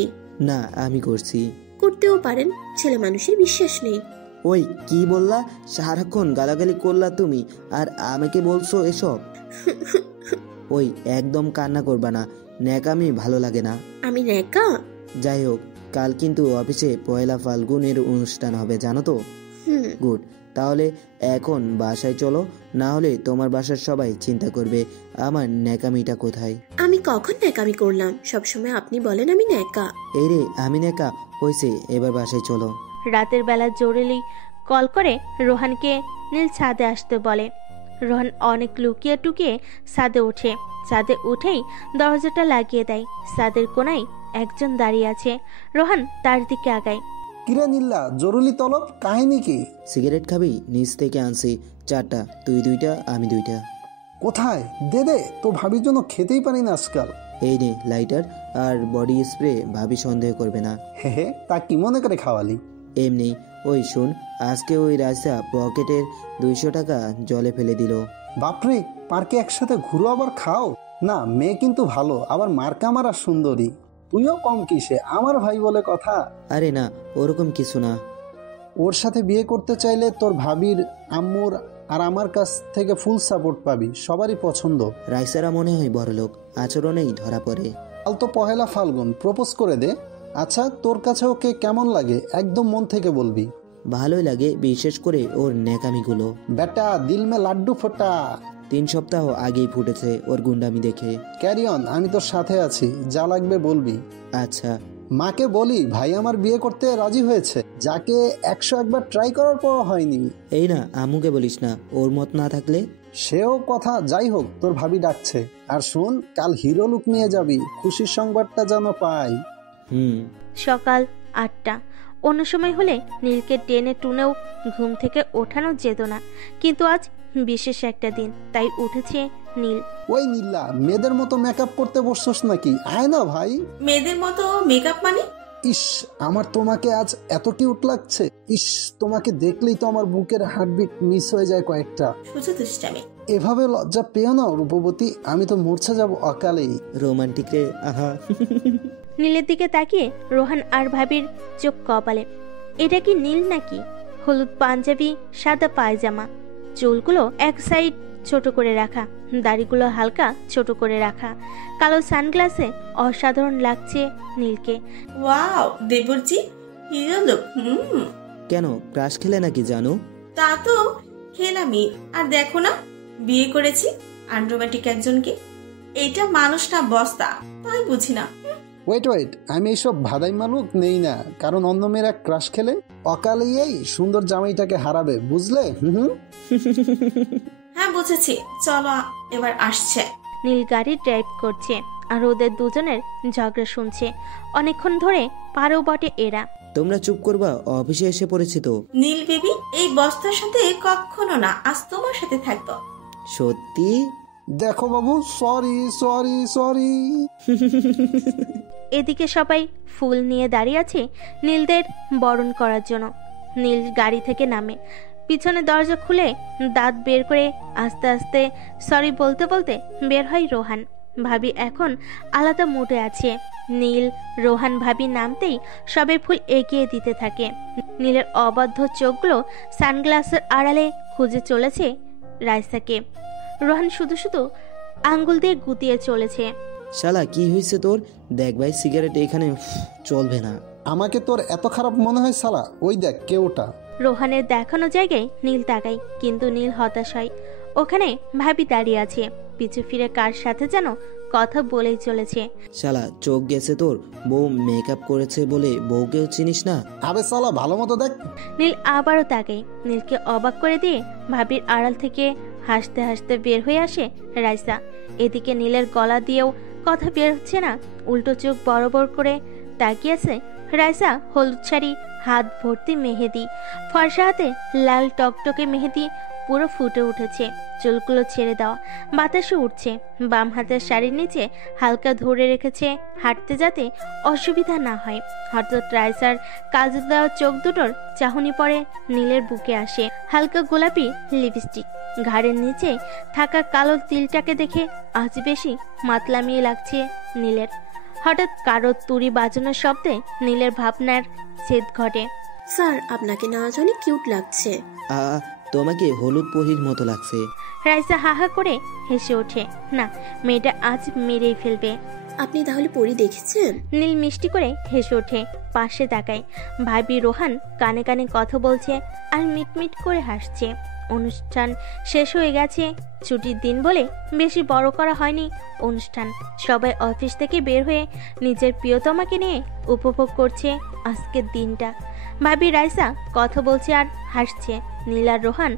না আমি করছি। করতেও পারেন, ছেলে মানুষের বিশ্বাস নেই। ওই কি বললা? সারাক্ষণ গালাগালি করলা তুমি, আর আমাকে বলছো এসব? ওই একদম কান্না করবা না, ন্যাকামি ভালো লাগে না। আমি ন্যাকা? যাই হোক, কাল কিন্তু অফিসে পয়লা ফাল্গুনের অনুষ্ঠান হবে জানো তো? গুড, তাহলে এখন বাসায় চলো, না হলে তোমার বাসার সবাই চিন্তা করবে আমার ন্যাকামিটা কোথায়। আমি কখন ন্যাকামি করলাম? সবসময় আপনি বলেন আমি ন্যাকা। এই রে, আমি ন্যাকা হয়েছে, এবার বাসায় চলো। রাতের বেলা জরুরি কল করে রোহানকে নীল ছাদে আসতে বলে। রোহান অনেক লুকিয়ে টুকিয়ে ছাদে ওঠে। ছাদে উঠেই দরজাটা লাগিয়ে দেয়। ছাদের কোনায় একজন দাঁড়িয়ে আছে। রোহান তার দিকে আগায়। কিরে নীল্লা, জরুরি তলব, কাহিনী কি? সিগারেট খাবি? নিচ থেকে আনছি 4টা, তুই 2টা আমি 2টা। কোথায়? দে দে, তো ভাবির জন্য খেতেই পারি না আজকাল। এই নে লাইটার আর বডি স্প্রে, ভাবি সন্দেহ করবে না। হে হে, তা কি মনে করে খাওয়ালি? এমনি। ওই শুন, আজকে ওই রাজা পকেটের 200 টাকা জলে ফেলে দিল। বাপরে, পার্কে একসাথে ঘুরো আবার খাও? না, মেয়ে কিন্তু ভালো, আবার মার্কা মারা সুন্দরী। তুইও কম কিসে, আমার ভাই বলে কথা। আরে না, ওরকম কিছু না। ওর সাথে বিয়ে করতে চাইলে তোর ভাবির, আম্মুর আর আমার কাছ থেকে ফুল সাপোর্ট পাবি, সবারই পছন্দ। রাইসারা মনে হয় বড়লোক, আচরণেই ধরা পড়ে। কাল তো পহেলা ফাল্গুন, প্রপোজ করে দে। আচ্ছা, তোর কাছে ওকে কেমন লাগে একদম মন থেকে বলবি। ভালোই লাগে, বিশেষ করে ওর ন্যাকামিগুলো। বেটা দিল মে লাড্ডু ফোটা। 3 সপ্তাহ আগেই ফুটেছে ওর গুন্ডামি দেখে। ক্যারি অন, আমি তোর সাথে আছি, যা লাগবে বলবি। আচ্ছা। মাকে বলি ভাই আমার বিয়ে করতে রাজি হয়েছে, যাকে 101 বার ট্রাই করার পর হয়নি। এই না, আম্মুকে বলিস না, ওর মত না থাকলে। সেও কথা, যাই হোক তোর ভাবি ডাকছে। আর শোন, কাল হিরো লুক নিয়ে যাবি, খুশির সংবাদটা যেন পাই। সকাল 8টা। অন্য সময় হলে নীলকে টেনে টুনেও ঘুম থেকে ওঠানো যেত না, কিন্তু আজ বিশেষ একটা দিন, তাই উঠেছে নীল। ওই নীলা, মেয়েদের মতো মেকআপ করতে বসছস নাকি? আয় না ভাই। মেয়েদের মতো মেকআপ মানে? ইস, আমার তোমাকে আজ এত কিউট লাগছে। ইস, তোমাকে দেখলেই তো আমার বুকের হার্টবিট মিস হয়ে যায় কয়েকটা। শুধু দুষ্টামি। এভাবে লজ্জা পেও না রূপবতী, আমি তো মূর্ছা যাব অকালেই। রোমান্টিক রে, আহা। নীলের দিকে তাকিয়ে রোহান আর ভাবির চোখ কপালে। এটা কি নীল নাকি? হলুদ পাঞ্জাবি, সাদা পায়জামা, চুলগুলো এক সাইড ছোট করে রাখা, দাড়িগুলো হালকা ছোট করে রাখা, কালো সানগ্লাসে অসাধারণ লাগছে নীলকে। ওয়াও দেবরজি, হিরো লুক। কেন, ক্রাশ খেলে নাকি জানো? তা তো খেলামই, আর দেখো না, বিয়ে করেছি আনরোম্যান্টিক একজনকে। এটা মানুষ না বস্তা, তাই বুঝি না। ওয়েট ওয়েট, আমি এইসব ভাদাই মালুক নেই না, কারণ অন্য মেয়েরা ক্রাশ খেলে অকালেই এই সুন্দর জামাইটাকে হারাবে, বুঝলে? হ্যাঁ বুঝেছি, চলো এবার আসছে। নীল গাড়ি ড্রাইভ করছে আর ওদের দুজনের ঝগড়া শুনছে। অনেকক্ষণ ধরে পারেও বটে এরা। তোমরা চুপ করবা, অফিসে এসে পড়েছি তো। নীল বেবি, এই বস্তার সাথে কখনো না, আজ তোমার সাথে থাকবো। সত্যি? দেখো বাবু, সরি সরি সরি। এদিকে সবাই ফুল নিয়ে দাঁড়িয়ে আছে নীলদের বরণ করার জন্য। নীল গাড়ি থেকে নামে, পিছনে দরজা খুলে দাঁত বের করে আস্তে আস্তে সরি বলতে বলতে বের হয় রোহান। ভাবি এখন আলাদা মুডে আছে। নীল, রোহান, ভাবি নামতেই সবাই ফুল এগিয়ে দিতে থাকে। নীলের অবাধ্য চোখগুলো সানগ্লাসের আড়ালে খুঁজে চলেছে রাইসাকে। রোহান শুধু শুধু আঙ্গুল দিয়ে গুতিয়ে চলেছে। শালা কি হয়েছে তোর? দেখ ভাই, সিগারেট এখানে চলবে না। আমাকে তোর এত খারাপ মনে হয় শালা? ওই দেখ কে ওটা। রোহানের দেখানো জায়গায় নীল তাকায়, কিন্তু নীল হতাশ হয়। ওখানে ভাবি দাঁড়িয়ে আছে, পিছু ফিরে কার সাথে যেন কথা বলেই চলেছে। শালা চোখ গেছে তোর? বউ মেকআপ করেছে বলে বউকেও চিনিস না? আবে শালা, ভালো মতো দেখ। নীল আবারও তাকায়। নীলকে অবাক করে দিয়ে ভাবির আড়াল থেকে হাসতে হাসতে বের হয়ে আসে রাইসা। এদিকে নীলের গলা দিয়েও কথা বের হচ্ছে না, উল্টো চোখ বড় বড় করে তাকিয়ে আছে রাইসা। হলুদ শাড়ি, হাত ভর্তি মেহেদি, ফর্সা হাতে লাল টকটকে মেহেদি পুরো ফুটে উঠেছে, চুলগুলো ছেড়ে দেওয়া, বাতাসে উঠছে। বাম হাতের শাড়ির নিচে হালকা ধরে রেখেছে হাঁটতে যাতে অসুবিধা না হয়। হঠাৎ রাইসার কাজল দেওয়া চোখ দুটোর চাহনি পড়ে নীলের বুকে আসে। হালকা গোলাপি লিপস্টিক, ঘাড়ের নিচে থাকা কালো তিলটাকে দেখে আজ বেশি মাতলামিয়ে লাগছে নীলের। হঠাৎ কারো তুড়ি বাজানোর শব্দে নীলের ভাবনার ছেদ ঘটে। স্যার, আপনাকে না আজ অনেক কিউট লাগছে। তোমাকে হলুদ পরীর মতো লাগছে। রাইসা হাহা করে হেসে ওঠে। না, মেয়েটা আজ মেরেই ফেলবে। আপনি তাহলে পরি দেখেছেন? নীল মিষ্টি করে হেসে ওঠে, পাশে তাকায়। ভাবি রোহান কানে কানে কথা বলছে আর মিটমিট করে হাসছে। অনুষ্ঠান শেষ হয়ে গেছে। ছুটির দিন বলে বেশি বড় করা হয়নি অনুষ্ঠান। সবাই অফিস থেকে বের হয়ে নিজের প্রিয়তমাকে নিয়ে উপভোগ করছে আজকের দিনটা। ভাবি রাইসা কথা বলছে আর হাসছে। নীল আর রোহান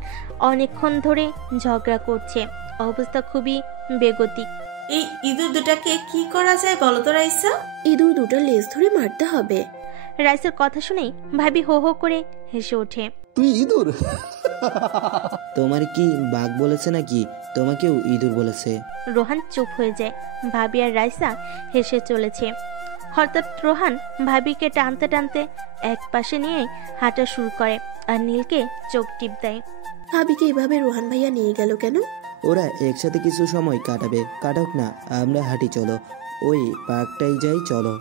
অনেকক্ষণ ধরে ঝগড়া করছে, অবস্থা খুবই বেগতিক। এই ইঁদুর দুটাকে কি করা যায় বলো তো রাইসা? ইঁদুর দুটো লেজ ধরে মারতে হবে। রাইসার কথা শুনেই ভাবি হো হো করে হেসে ওঠে। তুই ইঁদুর? তোমার কি বাঘ বলেছে নাকি তোমাকেও ইঁদুর বলেছে? রোহান চুপ হয়ে যায়। ভাবি আর রাইসা হেসে চলেছে। হঠাৎ রোহান ভাবিকে টানতে টানতে এক পাশে নিয়ে হাঁটা শুরু করে আর নীলকে চোখ টিপ দেয়। ভাবিকে এভাবে রোহান ভাইয়া নিয়ে গেল কেন? ওরা একসাথে কিছু সময় কাটাবে, কাটাক না, আমরা হাঁটি, চলো ওই পার্কটাই যাই, চলো।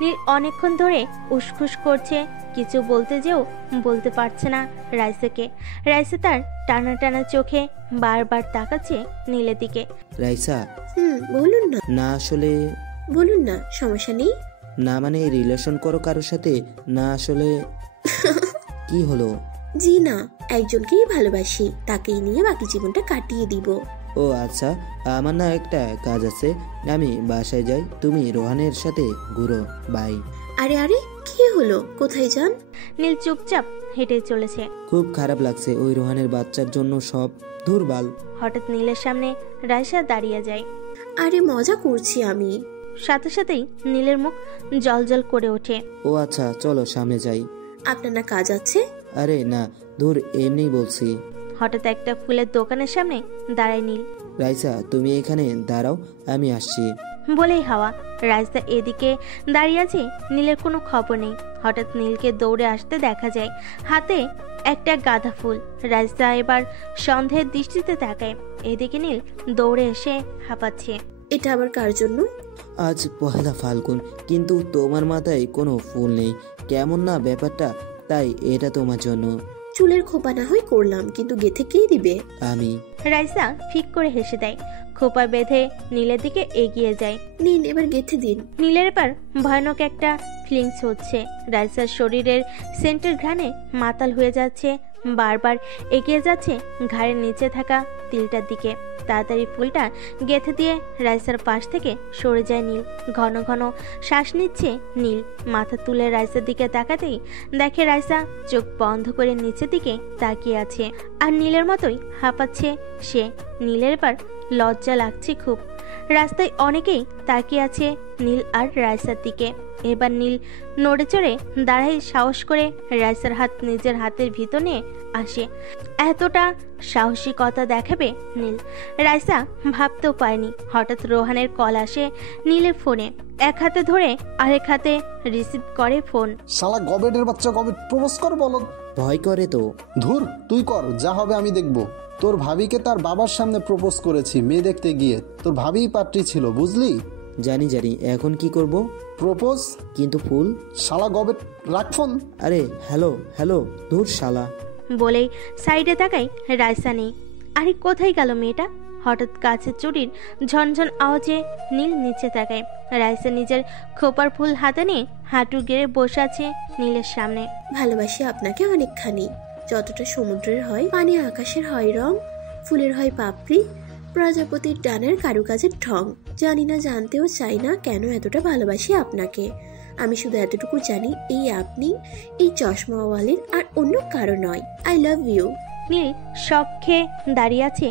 নীল অনেকক্ষণ ধরে উসখুস করছে, কিছু বলতে যেও বলতে পারছে না রাইসাকে। রাইসা তার টানা টানা চোখে বারবার তাকাচ্ছে নীলের দিকে। রাইসা, বলুন না। না আসলে বলুন না, সমস্যা নেই। না মানে রিলেশন করো কারোর সাথে? না আসলে কি হলো? জি না, একজনকেই ভালোবাসি, তাকেই নিয়ে বাকি জীবনটা কাটিয়ে দিব। ও আচ্ছা, আমার না একটা কাজ আছে, আমি বাসায় যাই, তুমি রোহানের সাথে ঘুরো, বাই। আরে আরে, কি হলো? কোথায় যান? নীল চুপচাপ হেঁটে চলেছে। খুব খারাপ লাগছে ওই রোহানের বাচ্চার জন্য, সব দুর্বল। হঠাৎ নীলের সামনে রাইসা দাঁড়িয়ে যায়। আরে মজা করছি আমি। সাথে সাথেই নীলের মুখ জলজল করে ওঠে। ও আচ্ছা, চলো সামনে যাই। আপনার না কাজ আছে? আরে না, দূর, এমনি বলছি। হঠাৎ একটা ফুলের দোকানের সামনে দাঁড়ায় নীল। রাইসা, তুমি এখানে দাঁড়াও, আমি আসছি। বলেই হাওয়া। রাইসা এদিকে দাঁড়িয়ে আছে, নীলের কোনো খবর নেই। হঠাৎ নীলকে দৌড়ে আসতে দেখা যায়, হাতে একটা গাঁদা ফুল। রাইসা এবার সন্দেহের দৃষ্টিতে তাকায়। এদিকে নীল দৌড়ে এসে হাঁপাচ্ছে। এটা আবার কার জন্য? আজ পহেলা ফাল্গুন, কিন্তু তোমার মাথায় কোনো ফুল নেই, কেমন না ব্যাপারটা, তাই এটা তোমার জন্য। চুলের খোপা না হয় করলাম, কিন্তু গেথে কে দিবে? আমি। রাইসা ফিক করে হেসে দেয়, খোপা বেঁধে নীলের দিকে এগিয়ে যায়। নিন, এবার গেথে দিন। নীলের এবার ভয়ানক একটা ফিলিংস হচ্ছে। রাইসার শরীরের সেন্টের ঘ্রাণে মাতাল হয়ে যাচ্ছে। বারবার এগিয়ে যাচ্ছে ঘাড়ের নিচে থাকা তিলটার দিকে। তাড়াতাড়ি ফুলটা গেঁথে দিয়ে রাইসার পাশ থেকে সরে যায় নীল। ঘন ঘন শ্বাস নিচ্ছে নীল। মাথা তুলে রাইসার দিকে তাকাতেই দেখে রাইসা চোখ বন্ধ করে নিচের দিকে তাকিয়ে আছে, আর নীলের মতোই হাঁপাচ্ছে সে। নীলের এবার লজ্জা লাগছে খুব। রাস্তায় অনেকেই তাকিয়ে আছে নীল আর রাইসার দিকে। এবার নীল নড়ে চড়ে দাঁড়ায়, সাহস করে রাইসার হাত নিজের হাতের ভিতর নিয়ে আসে। এতটা সাহসিকতা দেখাবে নীল রাইসা ভাবতেও পারেনি। হঠাৎ রোহানের কল আসে নীলের ফোনে। এক হাতে ধরে আরেক হাতে রিসিভ করে ফোন। শালা গবেটের বাচ্চা, গবেট প্রপোজ কর বলো। ভয় করে তো। ধুর, তুই কর, যা হবে আমি দেখব। তোর ভাবিকে তার বাবার সামনে প্রপোজ করেছি মেয়ে দেখতে গিয়ে, তোর ভাবিই পাত্রী ছিল, বুঝলি? জানি জানি, এখন কি করব? প্রপোজ। কিন্তু ফুল? শালা গবেট, রাখ ফোন। আরে হ্যালো হ্যালো, ধুর শালা। বলেই সাইডে তাকাই, রাইসা নেই। আরে কোথায় গেল মেয়েটা? হঠাৎ কাছের চুড়ির ঝনঝন আওয়াজে নীল নিচে তাকায়। রাইসা নিজের খোপার ফুল হাতে নিয়ে হাঁটু গেড়ে বসে আছে নীলের সামনে। ভালোবাসি আপনাকে অনেকখানি, যতটা সমুদ্রের হয় পানি, আকাশের হয় রং, ফুলের হয় পাপড়ি, প্রজাপতির ডানের কারুকাজের ঢং। জানি না, জানতেও চাই না কেন এতটা ভালোবাসি আপনাকে। আমি শুধু এতটুকু জানি, এই আপনি, এই চশমাওয়ালের, আর অন্য কারো নয়। I love you. নীল শখ খেয়ে দাঁড়িয়ে আছে।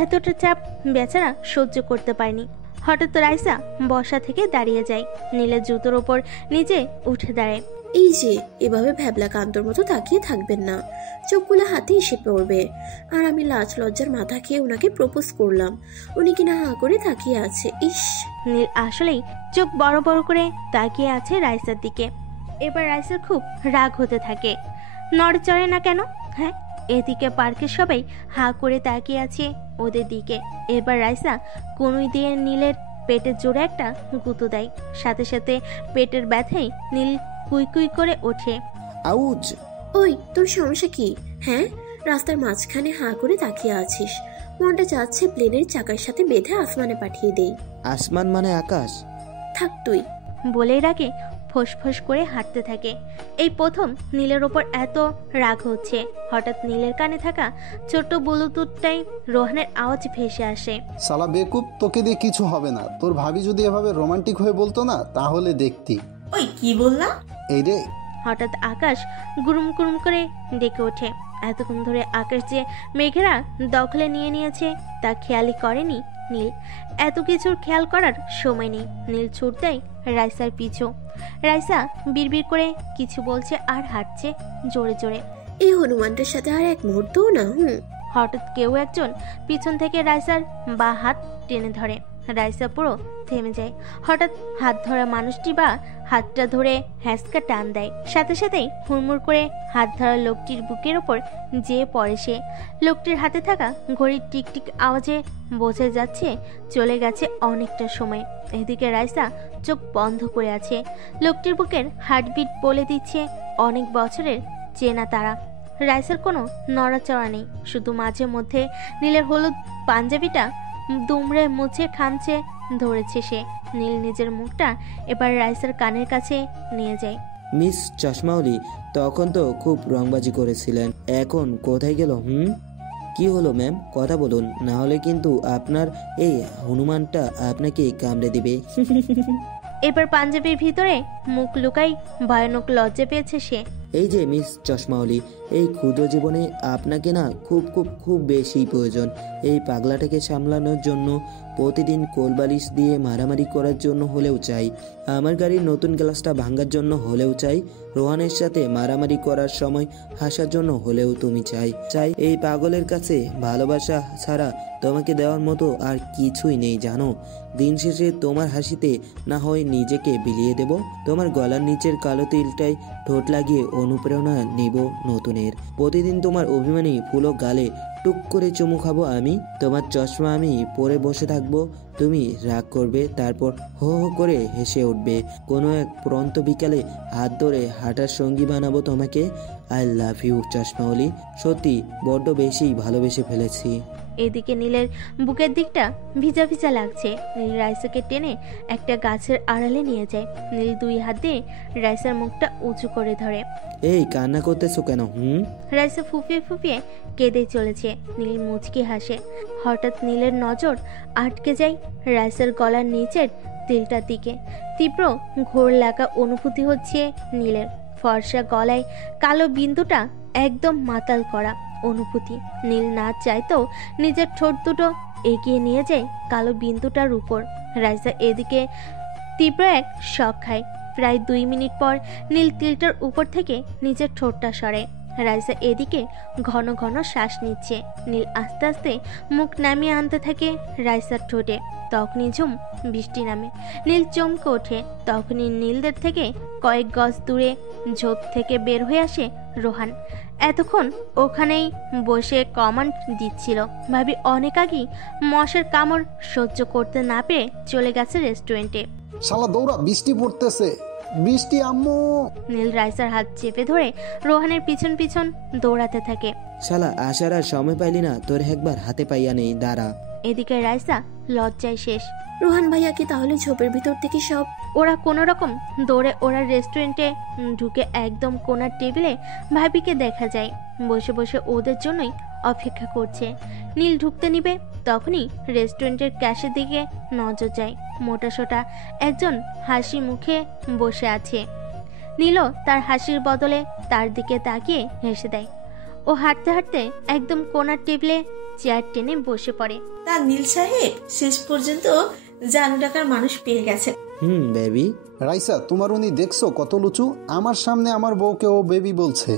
এতটা চাপ বেচারা সহ্য করতে পারেনি। হঠাৎ রাইসা বসা থেকে দাঁড়িয়ে যায়। নীলের জুতোর ওপর নিচে উঠে দাঁড়ায়। এই যে, এভাবে ভ্যাবলা কান্তর মতো তাকিয়ে থাকবেন না, চোখগুলো হাতে এসে পড়বে। আর আমি লাজ লজ্জার মাথা খেয়ে ওনাকে প্রপোজ করলাম, উনি কিনা হাঁ করে তাকিয়ে আছে। ইস! নীল আসলেই চোখ বড় বড় করে তাকিয়ে আছে রাইসার দিকে। এবার রাইসার খুব রাগ হতে থাকে। নড় চড়ে না কেন? হ্যাঁ, এদিকে পার্কের সবাই হাঁ করে তাকিয়ে আছে ওদের দিকে। এবার রাইসা কনুই দিয়ে নীলের পেটের জোরে একটা গুঁতো দেয়। সাথে সাথে পেটের ব্যথায় নীল কুই কুই করে ওঠে। আউচ! ওই, তোর সমস্যা কি? হ্যাঁ, রাস্তার মাঝখানে হাঁ করে তাকিয়ে আছিস। মনটা চাচ্ছে প্লেনের চাকার সাথে বেঁধে আসমানে পাঠিয়ে দেই। আসমান মানে আকাশ? থাক তুই। বলে রাগে ফোঁস করে হাঁটতে থাকে। এই প্রথম নীলের ওপর এত রাগ হচ্ছে। হঠাৎ নীলের কানে থাকা ছোট্ট ব্লুটুথটাই রোহানের আওয়াজ ভেসে আসে। শালা বেকুব, তোকে দিয়ে কিছু হবে না। তোর ভাবি যদি এভাবে রোমান্টিক হয়ে বলতো না, তাহলে দেখতি। ওই কি বললা? এই রে! হঠাৎ আকাশ গুরুম গুরুম করে ডেকে ওঠে। এতক্ষণ ধরে আকাশ যে মেঘেরা দখলে নিয়ে নিয়েছে তা খেয়ালই করেনি নীল। এত কিছুর খেয়াল করার সময় নেই। নীল ছুট দেয় রাইসার পিছু। রাইসা বিড়বিড় করে কিছু বলছে আর হাঁটছে জোরে জোরে। এই হনুমানটার সাথে আর এক মুহূর্তও না। হঠাৎ কেউ একজন পিছন থেকে রাইসার বা হাত টেনে ধরে। রাইসা পুরো থেমে যায়। হঠাৎ হাত ধরা মানুষটি বা হাতটা ধরে হ্যাঁচকা টান দেয়। সাথে সাথেই হুড়মুড় করে হাত ধরা লোকটির বুকের ওপর যেয়ে পড়ে সে। লোকটির হাতে থাকা ঘড়ির টিকটিক আওয়াজে বোঝা যাচ্ছে চলে গেছে অনেকটা সময়। এদিকে রাইসা চোখ বন্ধ করে আছে। লোকটির বুকের হার্টবিট বলে দিচ্ছে অনেক বছরের চেনা তারা। রাইসার কোনো নড়াচড়া নেই, শুধু মাঝে মধ্যে নীলের হলুদ পাঞ্জাবিটা দুমড়ে মুছে খামচে ধরেছে সে। নীল নিজের মুখটা এবার রাইসার কানের কাছে নিয়ে যায়। মিস চশমাওলি, তখন তো খুব রংবাজি করেছিলেন, এখন কোথায় গেল? কি হলো ম্যাম? কথা বলুন, না হলে কিন্তু আপনার এই হনুমানটা আপনাকে কামড়ে দিবে। এবার পাঞ্জাবির ভিতরে মুখ লুকাই ভয়ানক লজ্জা পেয়েছে সে। এই যে মিস চশমাওলি, এই ক্ষুদ্র জীবনে আপনাকে না খুব খুব খুব বেশি প্রয়োজন। এই পাগলাটাকে সামলানোর জন্য প্রতিদিন কোলবালিশ দিয়ে মারামারি করার জন্য হলেও চাই, আমার গাড়ির নতুন গ্লাসটা ভাঙার জন্য হলেও চাই, রোহানের সাথে মারামারি করার সময় হাসার জন্য হলেও তুমি চাই। এই পাগলের কাছে ভালোবাসা ছাড়া তোমাকে দেওয়ার মতো আর কিছুই নেই জানো। দিন শেষে তোমার হাসিতে না হয় নিজেকে বিলিয়ে দেব, তোমার গলার নিচের কালো তিলটাই ঠোঁট লাগিয়ে অনুপ্রেরণা নেব নতুনের। প্রতিদিন তোমার অভিমানী ফুলো গালে টুক করে চুমু খাবো আমি, তোমার চশমা আমি পরে বসে থাকবো, তুমি রাগ করবে, তারপর হো হো করে হেসে উঠবে। কোনো এক প্রন্ত বিকালে হাত ধরে হাঁটার সঙ্গী বানাবো তোমাকে। আই লাভ ইউ চশমাওলি, সত্যি বড্ড বেশি ভালোবেসে ফেলেছি। এদিকে নীলের বুকের দিকটা ভিজা ভিজা লাগছে। নীল রাইসাকে টেনে একটা গাছের আড়ালে নিয়ে যায়। নীল দুই হাত দিয়ে রাইসার মুখটা উঁচু করে ধরে। এই কান্না করতেছো কেন? রাইসা ফুপিয়ে ফুপিয়ে কেঁদে চলেছে। নীল মুচকি হাসে। হঠাৎ নীলের নজর আটকে যায় রাইসার গলার নিচের তিলটার দিকে। তীব্র ঘোর লাগা অনুভূতি হচ্ছে নীলের। ফর্সা গলায় কালো বিন্দুটা একদম মাতাল করা অনুভূতি। নীল না চাইতেও নিজের ঠোঁট দুটো এগিয়ে নিয়ে যায় কালো বিন্দুটার উপর। রাইসা এদিকে তীব্র এক শক খায়। প্রায় 2 মিনিট পর নীল তিলটার উপর থেকে নিজের ঠোঁটটা সরে। রাইসা এদিকে ঘন ঘন শ্বাস নিচ্ছে। নীল আস্তে আস্তে মুখ নামিয়ে আনতে থাকে রাইসার ঠোঁটে। তখনই ঝুম বৃষ্টি নামে। নীল চমকে ওঠে। তখনই নীলদের থেকে কয়েক গজ দূরে ঝোপ থেকে বের হয়ে আসে রোহান। এতক্ষণ ওখানেই বসে কমান্ড দিচ্ছিল। ভাবি অনেক আগেই মশার কামড় সহ্য করতে না পেরে চলে গেছে রেস্টুরেন্টে। শালা দৌড়া, বৃষ্টি পড়তেছে। বৃষ্টি আম্মু! নীল রাইসার হাত চেপে ধরে রোহানের পিছন পিছন দৌড়াতে থাকে। শালা আসার আর সময় পাইলি না, তোর একবার হাতে পাইয়া নেই, দাঁড়া। এদিকে রাইসা লজ্জায় শেষ। রোহান ভাইয়াকে তাহলে ঝোপের ভিতর থেকে সব ওরা কোনো রকম দৌড়ে ওরা রেস্টুরেন্টে ঢুকে একদম কোনার টেবিলে ভাবিকে দেখা যায় বসে বসে ওদের জন্যই অপেক্ষা করছে। নীল ঢুকতে নিবে তখনই রেস্টুরেন্টের ক্যাশের দিকে নজর যায়। মোটাসোটা একজন হাসি মুখে বসে আছে। নীলও তার হাসির বদলে তার দিকে তাকিয়ে হেসে দেয়। ও হাঁটতে হাঁটতে একদম কোনার টেবিলে চেয়ার টেনে বসে পড়ে। তা নীল সাহেব, শেষ পর্যন্ত জানু ডাকার মানুষ পেয়ে গেছে। বেবি। রাইসা, তোমার উনি দেখছো কত লুচু? আমার সামনে আমার বউকে ও বেবি বলছে।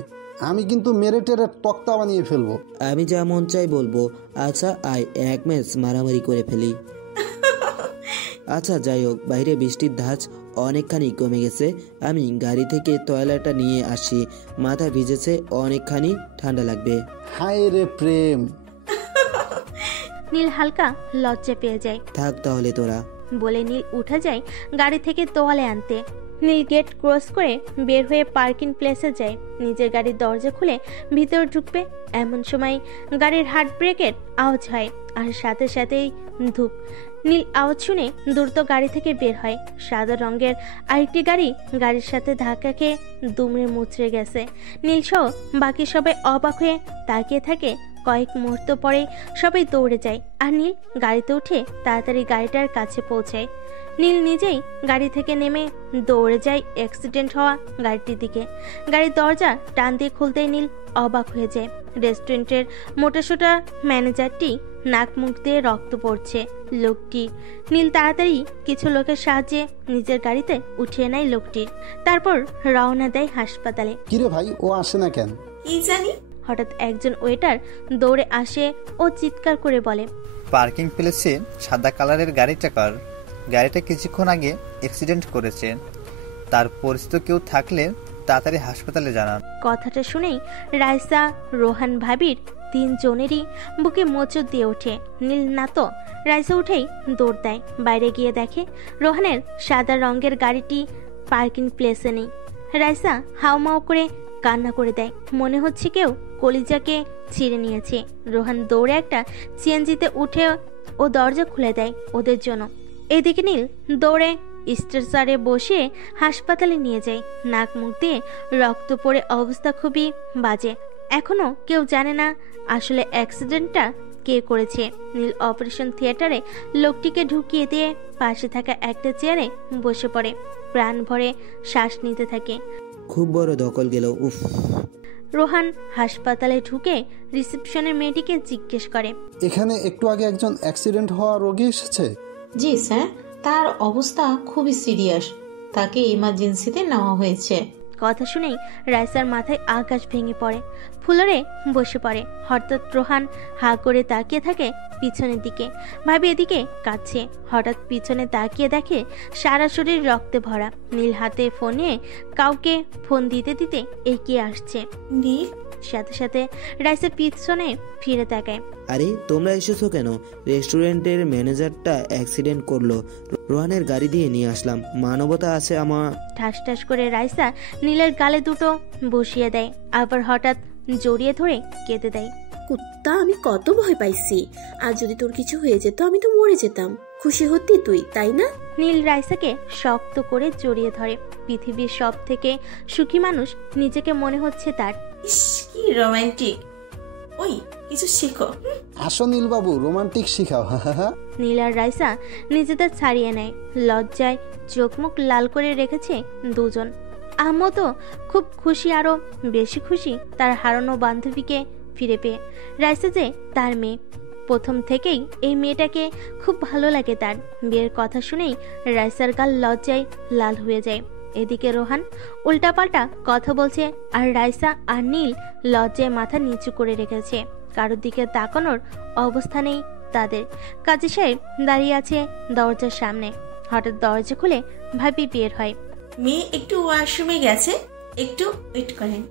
আমি কিন্তু মেরে টেরে তক্তা বানিয়ে ফেলবো। আমি যা মন চাই বলবো। আচ্ছা আয় এক ম্যাচ মারামারি করে ফেলি। আচ্ছা যাই হোক, বাইরে বৃষ্টির ধাঁচ অনেকখানি কমে গেছে। আমি গাড়ি থেকে টয়লেটটা নিয়ে আসি। মাথা ভিজেছে অনেকখানি, ঠান্ডা লাগবে। হায় রে প্রেম। নীল হালকা লজ্জা পেয়ে যায়। থাক তাহলে তোরা, বলে নীল উঠে যায় গাড়ি থেকে তোয়ালে আনতে। নীল গেট ক্রস করে বের হয়ে পার্কিং প্লেসে যায়। নিজের গাড়ির দরজা খুলে ভিতরে ঢুকবে, এমন সময় গাড়ির হার্ট ব্রেকের আওয়াজ হয় আর সাথে সাথেই ধূপ। নীল আওয়াজ শুনে দ্রুত গাড়ি থেকে বের হয়। সাদা রঙের আরেকটি গাড়ির সাথে ধাক্কা খেয়ে দুমড়ে মুচড়ে গেছে। নীল সহ বাকি সবাই অবাক হয়ে তাকিয়ে থাকে। কয়েক মুহূর্ত পরে সবাই দৌড়ে যায় আর নীল গাড়িতে উঠে তাড়াতাড়ি গাড়িটার কাছে পৌঁছায়। নীল নিজেই গাড়ি থেকে নেমে দৌড়ে যায় অ্যাক্সিডেন্ট হওয়া গাড়িটির দিকে। গাড়ির দরজা টান দিয়ে খুলতেই নীল অবাক হয়ে যায়। রেস্টুরেন্টের মোটাসোটা ম্যানেজারটি নাক মুখ দিয়ে রক্ত পড়ছে। লোকটি নীল তাড়াতাড়ি কিছু লোকের সাহায্যে নিজের গাড়িতে উঠিয়ে নেয় লোকটির। তারপর রওনা দেয় হাসপাতালে। কিরে ভাই, ও আসে না কেন? কি জানি। হঠাৎ একজন ওয়েটার দৌড়ে আসে ও চিৎকার করে বলে, পার্কিং প্লেসে সাদা কালারের গাড়িটা কিছুক্ষণ আগে অ্যাক্সিডেন্ট করেছে। তার পরিচিত কেউ থাকলে তাড়াতাড়ি হাসপাতালে জানান। কথাটা শুনেই রাইসা, রোহান ভাবির তিনজনেরই বুকে মোচড় দিয়ে ওঠে। নীল না তো রাইসা উঠেই দৌড় দেয়। বাইরে গিয়ে দেখে রোহানের সাদা রঙের গাড়িটি পার্কিং প্লেসে নেই। রাইসা হাউমাউ করে কান্না করে দেয়, মনে হচ্ছে কেউ কলিজাকে ছিঁড়ে নিয়েছে। রোহান দৌড়ে একটা সিএনজিতে উঠে ও দরজা খুলে দেয় ওদের জন্য। এদিকে নীল দৌড়ে স্ট্রেচারে বসে হাসপাতালে নিয়ে যায়। নাক মুখ দিয়ে রক্ত পড়ে অবস্থা খুবই বাজে। এখনো কেউ জানে না আসলে অ্যাক্সিডেন্টটা কে করেছে। নীল অপারেশন থিয়েটারে লোকটিকে ঢুকিয়ে দিয়ে পাশে থাকা একটা চেয়ারে বসে পড়ে। প্রাণ ভরে শ্বাস নিতে থাকে। খুব বড় দখল গেল, উফ। রোহান হাসপাতালে ঢুকে রিসেপশনের মেয়েটিকে জিজ্ঞেস করে, এখানে একটু আগে একজন অ্যাক্সিডেন্ট হওয়া রোগী এসেছে? জি স্যার, তার অবস্থা খুবই সিরিয়াস, তাকে ইমার্জেন্সিতে নেওয়া হয়েছে। কথা শুনেই রাইসার মাথায় আকাশ ভেঙে পড়ে, ফুলরে বসে পড়ে। হঠাৎ রোহান হা করে তাকিয়ে থাকে পিছনের দিকে। ভাবি এদিকে কাঁদছে। হঠাৎ পিছনে তাকিয়ে দেখে সারা শরীর রক্তে ভরা। নীল হাতে ফোন নিয়ে কাউকে ফোন দিতে দিতে এগিয়ে আসছে। নীল সাথে সাথে রাইসা পিছনে ফিরে তাকায়। আরে তোমরা এসেছো কেন? রেস্টুরেন্টের ম্যানেজারটা অ্যাক্সিডেন্ট করলো, রোহানের গাড়ি দিয়ে নিয়ে আসলাম। মানবতা আছে আমার। ঠাস ঠাস করে রাইসা নীলের গালে দুটো বসিয়ে দেয়, আবার হঠাৎ জড়িয়ে ধরে কেঁদে দেয়। কুত্তা, আমি কত ভয় পাইছি। আর যদি তোর কিছু হয়ে যেত আমি তো মরে যেতাম। খুশি হতি তুই, তাই না? নীল রাইসাকে শক্ত করে জড়িয়ে ধরে। পৃথিবীর সব থেকে সুখী মানুষ নিজেকে মনে হচ্ছে তার। ইস, কি রোমান্টিক। ওই কিছু শেখো। আসো নীলবাবু, রোমান্টিক শিখাও। নীল আর রাইসা নিজেদের ছাড়িয়ে নেয়। লজ্জায় চোখ মুখ লাল করে রেখেছে দুজন। আম্মু তো খুব খুশি, আরো বেশি খুশি তার হারানো বান্ধবীকে ফিরে পেয়ে। রাইসা যে তার মেয়ে, প্রথম থেকেই এই মেয়েটাকে খুব ভালো লাগে তার। বিয়ের কথা শুনেই রাইসার গাল লজ্জায় লাল হয়ে যায়। এদিকে রোহান উল্টাপাল্টা কথা বলছে আর রাইসা আর নীল লজ্জায় মাথা নিচু করে রেখেছে। কারোর দিকে তাকানোর অবস্থা নেই তাদের। কাজী সাহেব দাঁড়িয়ে আছে দরজার সামনে। হঠাৎ দরজা খুলে ভাবি বের হয়। মেয়ে একটু ওয়াশরুমে গেছে, একটু ওয়েট করেন।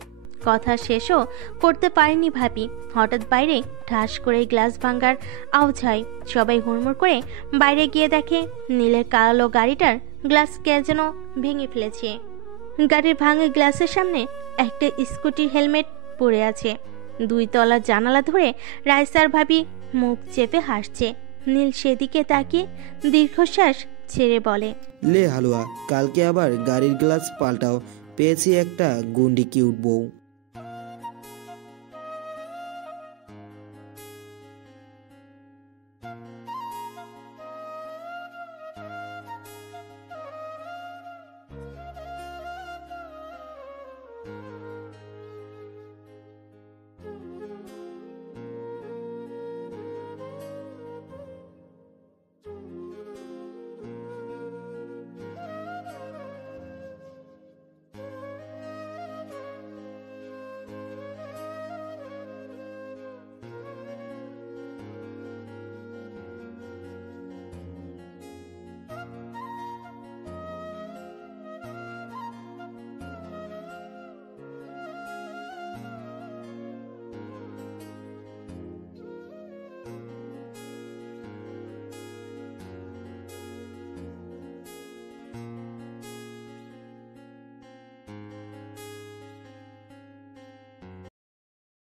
কথা শেষও করতে পারেনি ভাবি। হঠাৎ বাইরে ঠাস করে গ্লাস ভাঙার আওয়াজ হয়। সবাই হুড়মুড় করে বাইরে গিয়ে দেখে নীলের কালো গাড়িটার গ্লাস কে যেন ভেঙে ফেলেছে। গাড়ির ভাঙা গ্লাসের সামনে একটা স্কুটির হেলমেট পড়ে আছে। 2 তলা জানালা ধরে রাইসার ভাবি মুখ চেপে হাসছে। নীল সেদিকে তাকিয়ে দীর্ঘশ্বাস ছেড়ে বলে, লে হালুয়া, কালকে আবার গাড়ির গ্লাস পাল্টাও। পেয়েছি একটা গুন্ডি কিউট বউ।